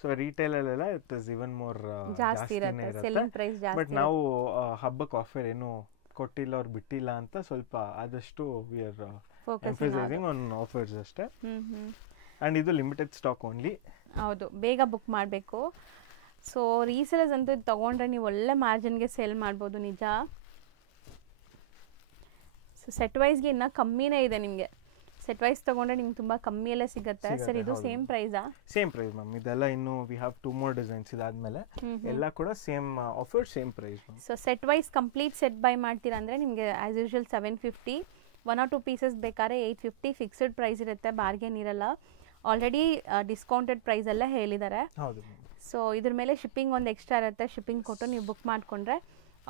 ಸೊ ರಿಟೇಲಲ್ಲೆಲ್ಲ ಇಟ್ ಇಸ್ ಇವನ್ ಮೋರ್ ಜಾಸ್ತಿ ಇರುತ್ತೆ, ಸೆಲ್ಲಿಂಗ್ ಪ್ರೈಸ್ ಜಾಸ್ತಿ. ಬಟ್ ನಾವು ಹಬ್ಬಕ್ಕೆ ಆಫರ್ ಏನು ಕೊಟ್ಟಿಲ್ಲ, ಅವ್ರು ಬಿಟ್ಟಿಲ್ಲ ಅಂತ ಸ್ವಲ್ಪ ಆದಷ್ಟು we are emphasising on offers ಅಷ್ಟೇ. ಆ್ಯಂಡ್ ಇದು ಲಿಮಿಟೆಡ್ ಸ್ಟಾಕ್ ಓನ್ಲಿ. ಹೌದು, ಬೇಗ ಬುಕ್ ಮಾಡಬೇಕು. ಸೊ ರೀಸೇಲರ್ಸ್ ಅಂತೂ ಇದು ತೊಗೊಂಡ್ರೆ ನೀವು ಒಳ್ಳೆ ಮಾರ್ಜಿನ್ಗೆ ಸೇಲ್ ಮಾಡ್ಬೋದು ನಿಜ. ಸೊ ಸೆಟ್ ವೈಸ್ಗೆ ಇನ್ನೂ ಕಮ್ಮಿನೇ ಇದೆ ನಿಮಗೆ. ಸೆಟ್ ವೈಸ್ ತೊಗೊಂಡ್ರೆ ನಿಮ್ಗೆ ತುಂಬ ಕಮ್ಮಿಯಲ್ಲೇ ಸಿಗುತ್ತೆ. ಸರ್ ಇದು ಸೇಮ್ ಪ್ರೈಸಾ? Same price ma'am. ಇದೆಲ್ಲ ಇನ್ನೂ ವಿ ಹ್ಯಾವ್ 2 more ಡಿಸೈನ್ಸ್ ಇದಾದಮೇಲೆ ಎಲ್ಲ ಕೂಡ same offer, same price. So set wise complete set buy ಮಾಡ್ತೀರಾ ಅಂದರೆ ನಿಮಗೆ ಆ್ಯಸ್ ಯೂಶುವಲ್ 750, 1 or 2 ಪೀಸಸ್ ಬೇಕಾದ್ರೆ 850 ಫಿಕ್ಸ್ಡ್ ಪ್ರೈಸ್ ಇರುತ್ತೆ, ಬಾರ್ಗೇನ್ ಇರಲ್ಲ. ಆಲ್ರೆಡಿ ಡಿಸ್ಕೌಂಟೆಡ್ ಪ್ರೈಸಲ್ಲೇ ಹೇಳಿದ್ದಾರೆ. ಹೌದು. ಸೊ ಇದ್ರ ಮೇಲೆ ಶಿಪ್ಪಿಂಗ್ ಒಂದು ಎಕ್ಸ್ಟ್ರಾ ಇರುತ್ತೆ. ಶಿಪ್ಪಿಂಗ್ ಕೊಟ್ಟು ನೀವು ಬುಕ್ ಮಾಡಿಕೊಂಡ್ರೆ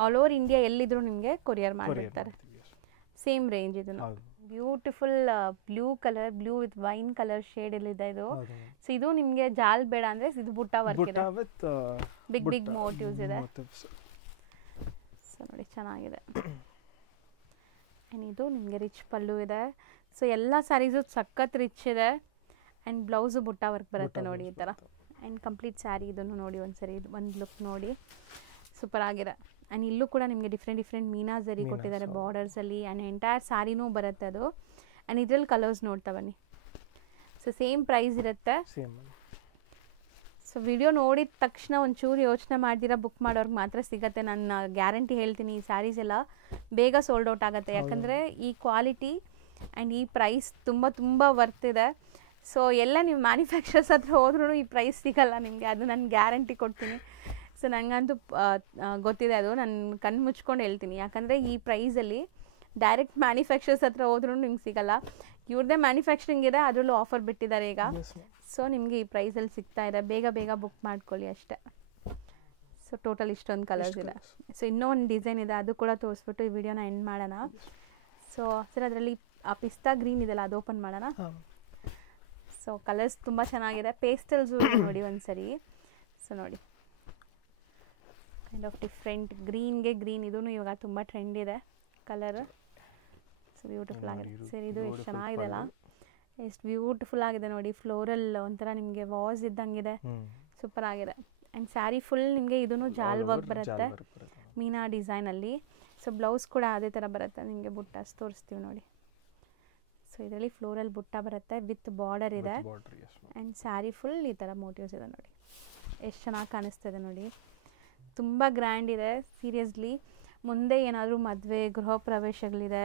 ಆಲ್ ಓವರ್ ಇಂಡಿಯಾ ಎಲ್ಲಿದ್ರು ನಿಮಗೆ ಕೊರಿಯರ್ ಮಾಡಿರ್ತಾರೆ. ಸೇಮ್ ರೇಂಜ್ ಇದು. Beautiful blue colour, blue with wine colour shade ಇದೆ ಇದು. ಸೊ ಇದು ನಿಮಗೆ ಜಾಲ್ ಬೇಡ ಅಂದರೆ ಇದು ಬುಟ್ಟ ವರ್ಕ್ ಇದೆ, ಬಿಗ್ ಮೋಟಿವ್ಸ್ ಇದೆ. ಸೊ ನೋಡಿ ಚೆನ್ನಾಗಿದೆ. ಆ್ಯಂಡ್ ಇದು ನಿಮಗೆ ರಿಚ್ ಪಲ್ಲು ಇದೆ. ಸೊ ಎಲ್ಲ ಸ್ಯಾರೀಸು ಸಖತ್ ರಿಚ್ ಇದೆ. ಆ್ಯಂಡ್ ಬ್ಲೌಸು ಬುಟ್ಟ ವರ್ಕ್ ಬರುತ್ತೆ ನೋಡಿ ಈ ಥರ. ಆ್ಯಂಡ್ ಕಂಪ್ಲೀಟ್ ಸ್ಯಾರಿ ಇದನ್ನು ನೋಡಿ ಒಂದ್ಸರಿ, ಒಂದು ಲುಕ್ ನೋಡಿ, ಸೂಪರ್ ಆಗಿದೆ. ಆ್ಯಂಡ್ ಇಲ್ಲೂ ಕೂಡ ನಿಮಗೆ ಡಿಫ್ರೆಂಟ್ ಮೀನಾ ಜರಿ ಕೊಟ್ಟಿದ್ದಾರೆ ಬಾರ್ಡರ್ಸಲ್ಲಿ. ಆ್ಯಂಡ್ ಎಂಟೈರ್ ಸ್ಯಾರಿನೂ ಬರುತ್ತೆ ಅದು. ಆ್ಯಂಡ್ ಇದ್ರಲ್ಲಿ ಕಲರ್ಸ್ ನೋಡ್ತಾ ಬನ್ನಿ. ಸೊ ಸೇಮ್ ಪ್ರೈಸ್ ಇರುತ್ತೆ. ಸೊ ವಿಡಿಯೋ ನೋಡಿದ ತಕ್ಷಣ ಒಂಚೂರು ಯೋಚನೆ ಮಾಡ್ದಿರಾ ಬುಕ್ ಮಾಡೋರ್ಗೆ ಮಾತ್ರ ಸಿಗುತ್ತೆ. ನಾನು ಗ್ಯಾರಂಟಿ ಹೇಳ್ತೀನಿ, ಈ ಸ್ಯಾರೀಸ್ ಎಲ್ಲ ಬೇಗ ಸೋಲ್ಡ್ ಔಟ್ ಆಗುತ್ತೆ. ಯಾಕಂದರೆ ಈ ಕ್ವಾಲಿಟಿ ಆ್ಯಂಡ್ ಈ ಪ್ರೈಸ್ ತುಂಬ ವರ್ತ್ ಇದೆ. ಸೊ ಎಲ್ಲ ನೀವು ಮ್ಯಾನುಫ್ಯಾಕ್ಚರ್ಸ್ ಹತ್ರ ಹೋದ್ರೂ ಈ ಪ್ರೈಸ್ ಸಿಗಲ್ಲ ನಿಮಗೆ, ಅದು ನಾನು ಗ್ಯಾರಂಟಿ ಕೊಡ್ತೀನಿ. ಸೊ ನನಗಂತೂ ಗೊತ್ತಿದೆ, ಅದು ನಾನು ಕಣ್ಣು ಮುಚ್ಕೊಂಡು ಹೇಳ್ತೀನಿ. ಯಾಕಂದರೆ ಈ ಪ್ರೈಸಲ್ಲಿ ಡೈರೆಕ್ಟ್ ಮ್ಯಾನುಫ್ಯಾಕ್ಚರ್ಸ್ ಹತ್ರ ಹೋದ್ರೂ ನಿಮ್ಗೆ ಸಿಗಲ್ಲ. ಇವ್ರದ್ದೇ ಮ್ಯಾನುಫ್ಯಾಕ್ಚರಿಂಗ್ ಇದೆ, ಅದರಲ್ಲೂ ಆಫರ್ ಬಿಟ್ಟಿದ್ದಾರೆ ಈಗ. ಸೊ ನಿಮಗೆ ಈ ಪ್ರೈಸಲ್ಲಿ ಸಿಗ್ತಾ ಇದೆ, ಬೇಗ ಬುಕ್ ಮಾಡ್ಕೊಳ್ಳಿ ಅಷ್ಟೇ. ಸೊ ಟೋಟಲ್ ಇಷ್ಟೊಂದು ಕಲರ್ಸ್ ಇದೆ. ಸೊ ಇನ್ನೂ ಒಂದು ಡಿಸೈನ್ ಇದೆ, ಅದು ಕೂಡ ತೋರಿಸ್ಬಿಟ್ಟು ಈ ವಿಡಿಯೋನ ಎಂಡ್ ಮಾಡೋಣ. ಸೊ ಸರ್ ಅದರಲ್ಲಿ ಆ ಪಿಸ್ತಾ ಗ್ರೀನ್ ಇದೆಲ್ಲ, ಅದು ಓಪನ್ ಮಾಡೋಣ. ಸೊ ಕಲರ್ಸ್ ತುಂಬ ಚೆನ್ನಾಗಿದೆ, ಪೇಸ್ಟಲ್ಸು ನೋಡಿ ಒಂದ್ಸರಿ. ಸೊ ನೋಡಿ ಕೈಂಡ್ ಆಫ್ ಡಿಫ್ರೆಂಟ್ ಗ್ರೀನ್ಗೆ ಗ್ರೀನ್ ಇದೂ ಇವಾಗ ತುಂಬ ಟ್ರೆಂಡ್ ಇದೆ ಕಲರ್. ಸೊ ಬ್ಯೂಟಿಫುಲ್ ಆಗಿದೆ ಸರ್, ಇದು ಎಷ್ಟು ಚೆನ್ನಾಗಿದೆ ಅಲ್ಲ, ಎಷ್ಟು ಬ್ಯೂಟಿಫುಲ್ ಆಗಿದೆ ನೋಡಿ. ಫ್ಲೋರಲ್ ಒಂಥರ ನಿಮಗೆ ವಾಸ್ ಇದ್ದಂಗಿದೆ, ಸೂಪರ್ ಆಗಿದೆ. ಆ್ಯಂಡ್ ಸ್ಯಾರಿ ಫುಲ್ ನಿಮಗೆ ಇದೂ ಜಾಲ್ ವರ್ಕ್ ಬರುತ್ತೆ ಮೀನಾ ಡಿಸೈನಲ್ಲಿ. ಸೊ ಬ್ಲೌಸ್ ಕೂಡ ಅದೇ ಥರ ಬರುತ್ತೆ ನಿಮಗೆ. ಬುಟ್ಟಾಸ್ ತೋರಿಸ್ತೀವಿ ನೋಡಿ. ಸೊ ಇದರಲ್ಲಿ ಫ್ಲೋರಲ್ ಬುಟ್ಟ ಬರುತ್ತೆ ವಿತ್ ಬಾರ್ಡರ್ ಇದೆ. ಆ್ಯಂಡ್ ಸ್ಯಾರಿ ಫುಲ್ ಈ ಥರ ಮೋಟಿವ್ಸ್ ಇದೆ ನೋಡಿ, ಎಷ್ಟು ಚೆನ್ನಾಗಿ ಕಾಣಿಸ್ತಿದೆ ನೋಡಿ. ತುಂಬ ಗ್ರ್ಯಾಂಡ್ ಇದೆ ಸೀರಿಯಸ್ಲಿ. ಮುಂದೆ ಏನಾದರೂ ಮದುವೆ ಗೃಹ ಪ್ರವೇಶಗಳಿದೆ,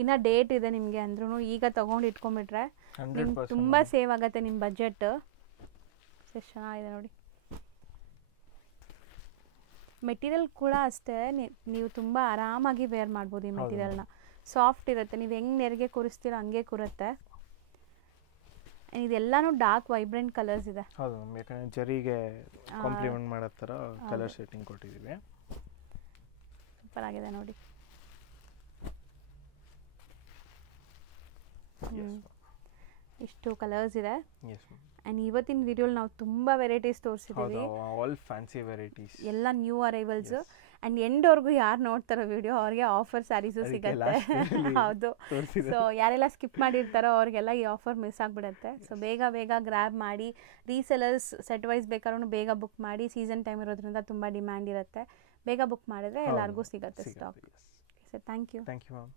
ಇನ್ನು ಡೇಟ್ ಇದೆ ನಿಮಗೆ ಅಂದ್ರೂ ಈಗ ತೊಗೊಂಡು ಇಟ್ಕೊಂಡ್ಬಿಟ್ರೆ ನಿಮ್ಗೆ ತುಂಬ ಸೇವ್ ಆಗುತ್ತೆ ನಿಮ್ಮ ಬಜೆಟ್. ಎಷ್ಟು ಚೆನ್ನಾಗಿದೆ ನೋಡಿ. ಮೆಟೀರಿಯಲ್ ಕೂಡ ಅಷ್ಟೇ, ನೀವು ತುಂಬ ಆರಾಮಾಗಿ ವೇರ್ ಮಾಡ್ಬೋದು ಈ ಮೆಟೀರಿಯಲ್ನ. ಸಾಫ್ಟ್ ಇರುತ್ತೆ, ನೀವು ಹೆಂಗೆ ನೆರಿಗೆ ಕೂರಿಸ್ತೀರೋ ಹಂಗೆ ಕೂರುತ್ತೆ. ಇದೆಲ್ಲಾನು ಡಾರ್ಕ್ ವೈಬ್ರೆಂಟ್ ಕಲರ್ಸ್ ಇದೆ. ಹೌದು, ಯಾಕಂದ್ರೆ ಜರಿಗೆ ಕಾಂಪ್ಲಿಮೆಂಟ್ ಮಾಡೋ ಥರ ಕಲರ್ ಸೆಟ್ಟಿಂಗ್ ಕೊಟ್ಟಿದ್ದೀವಿ. ಸೂಪರ್ ಆಗಿದೆ ನೋಡಿ. ಇಷ್ಟು ಕಲರ್ಸ್ ಇದೆ. ಆ್ಯಂಡ್ ಇವತ್ತಿನ ವಿಡಿಯೋಲಿ ನಾವು ತುಂಬ ವೆರೈಟೀಸ್ ತೋರಿಸಿದ್ದೀವಿ, ಆಲ್ ಫ್ಯಾನ್ಸಿ ವೆರೈಟೀಸ್, ಎಲ್ಲ ನ್ಯೂ ಅರೈವಲ್ಸ್. ಆ್ಯಂಡ್ ಎಂಡ್ವರೆಗೂ ಯಾರು ನೋಡ್ತಾರೋ ವಿಡಿಯೋ ಅವ್ರಿಗೆ ಆಫರ್ ಸ್ಯಾರೀಸು ಸಿಗುತ್ತೆ. ಹೌದು, ಸೊ ಯಾರೆಲ್ಲ ಸ್ಕಿಪ್ ಮಾಡಿರ್ತಾರೋ ಅವ್ರಿಗೆಲ್ಲ ಈ ಆಫರ್ ಮಿಸ್ ಆಗಿಬಿಡುತ್ತೆ. ಸೊ ಬೇಗ ಬೇಗ ಗ್ರ್ಯಾಬ್ ಮಾಡಿ. ರೀಸೆಲರ್ಸ್ ಸೆಟ್ ವೈಸ್ ಬೇಕಾದ್ರೂ ಬೇಗ ಬುಕ್ ಮಾಡಿ, ಸೀಸನ್ ಟೈಮ್ ಇರೋದ್ರಿಂದ ತುಂಬ ಡಿಮ್ಯಾಂಡ್ ಇರುತ್ತೆ. ಬೇಗ ಬುಕ್ ಮಾಡಿದ್ರೆ ಎಲ್ಲರಿಗೂ ಸಿಗುತ್ತೆ stock. Sir thank you. Thank you ma'am.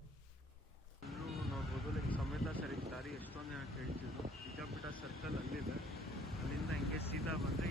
ನೋಡ್ಬೋದು ಲೈಕ್ ಸಮೇತ ಸರಿ ದಾರಿ ಎಷ್ಟೊಂದು ಜನ ಕೇಳ್ತಿದ್ರು. ವಿದ್ಯಾಪೀಠ ಸರ್ಕಲ್ ಅಲ್ಲಿದೆ, ಅಲ್ಲಿಂದ ಹಿಂಗೆ ಸೀದಾ ಬಂದರೆ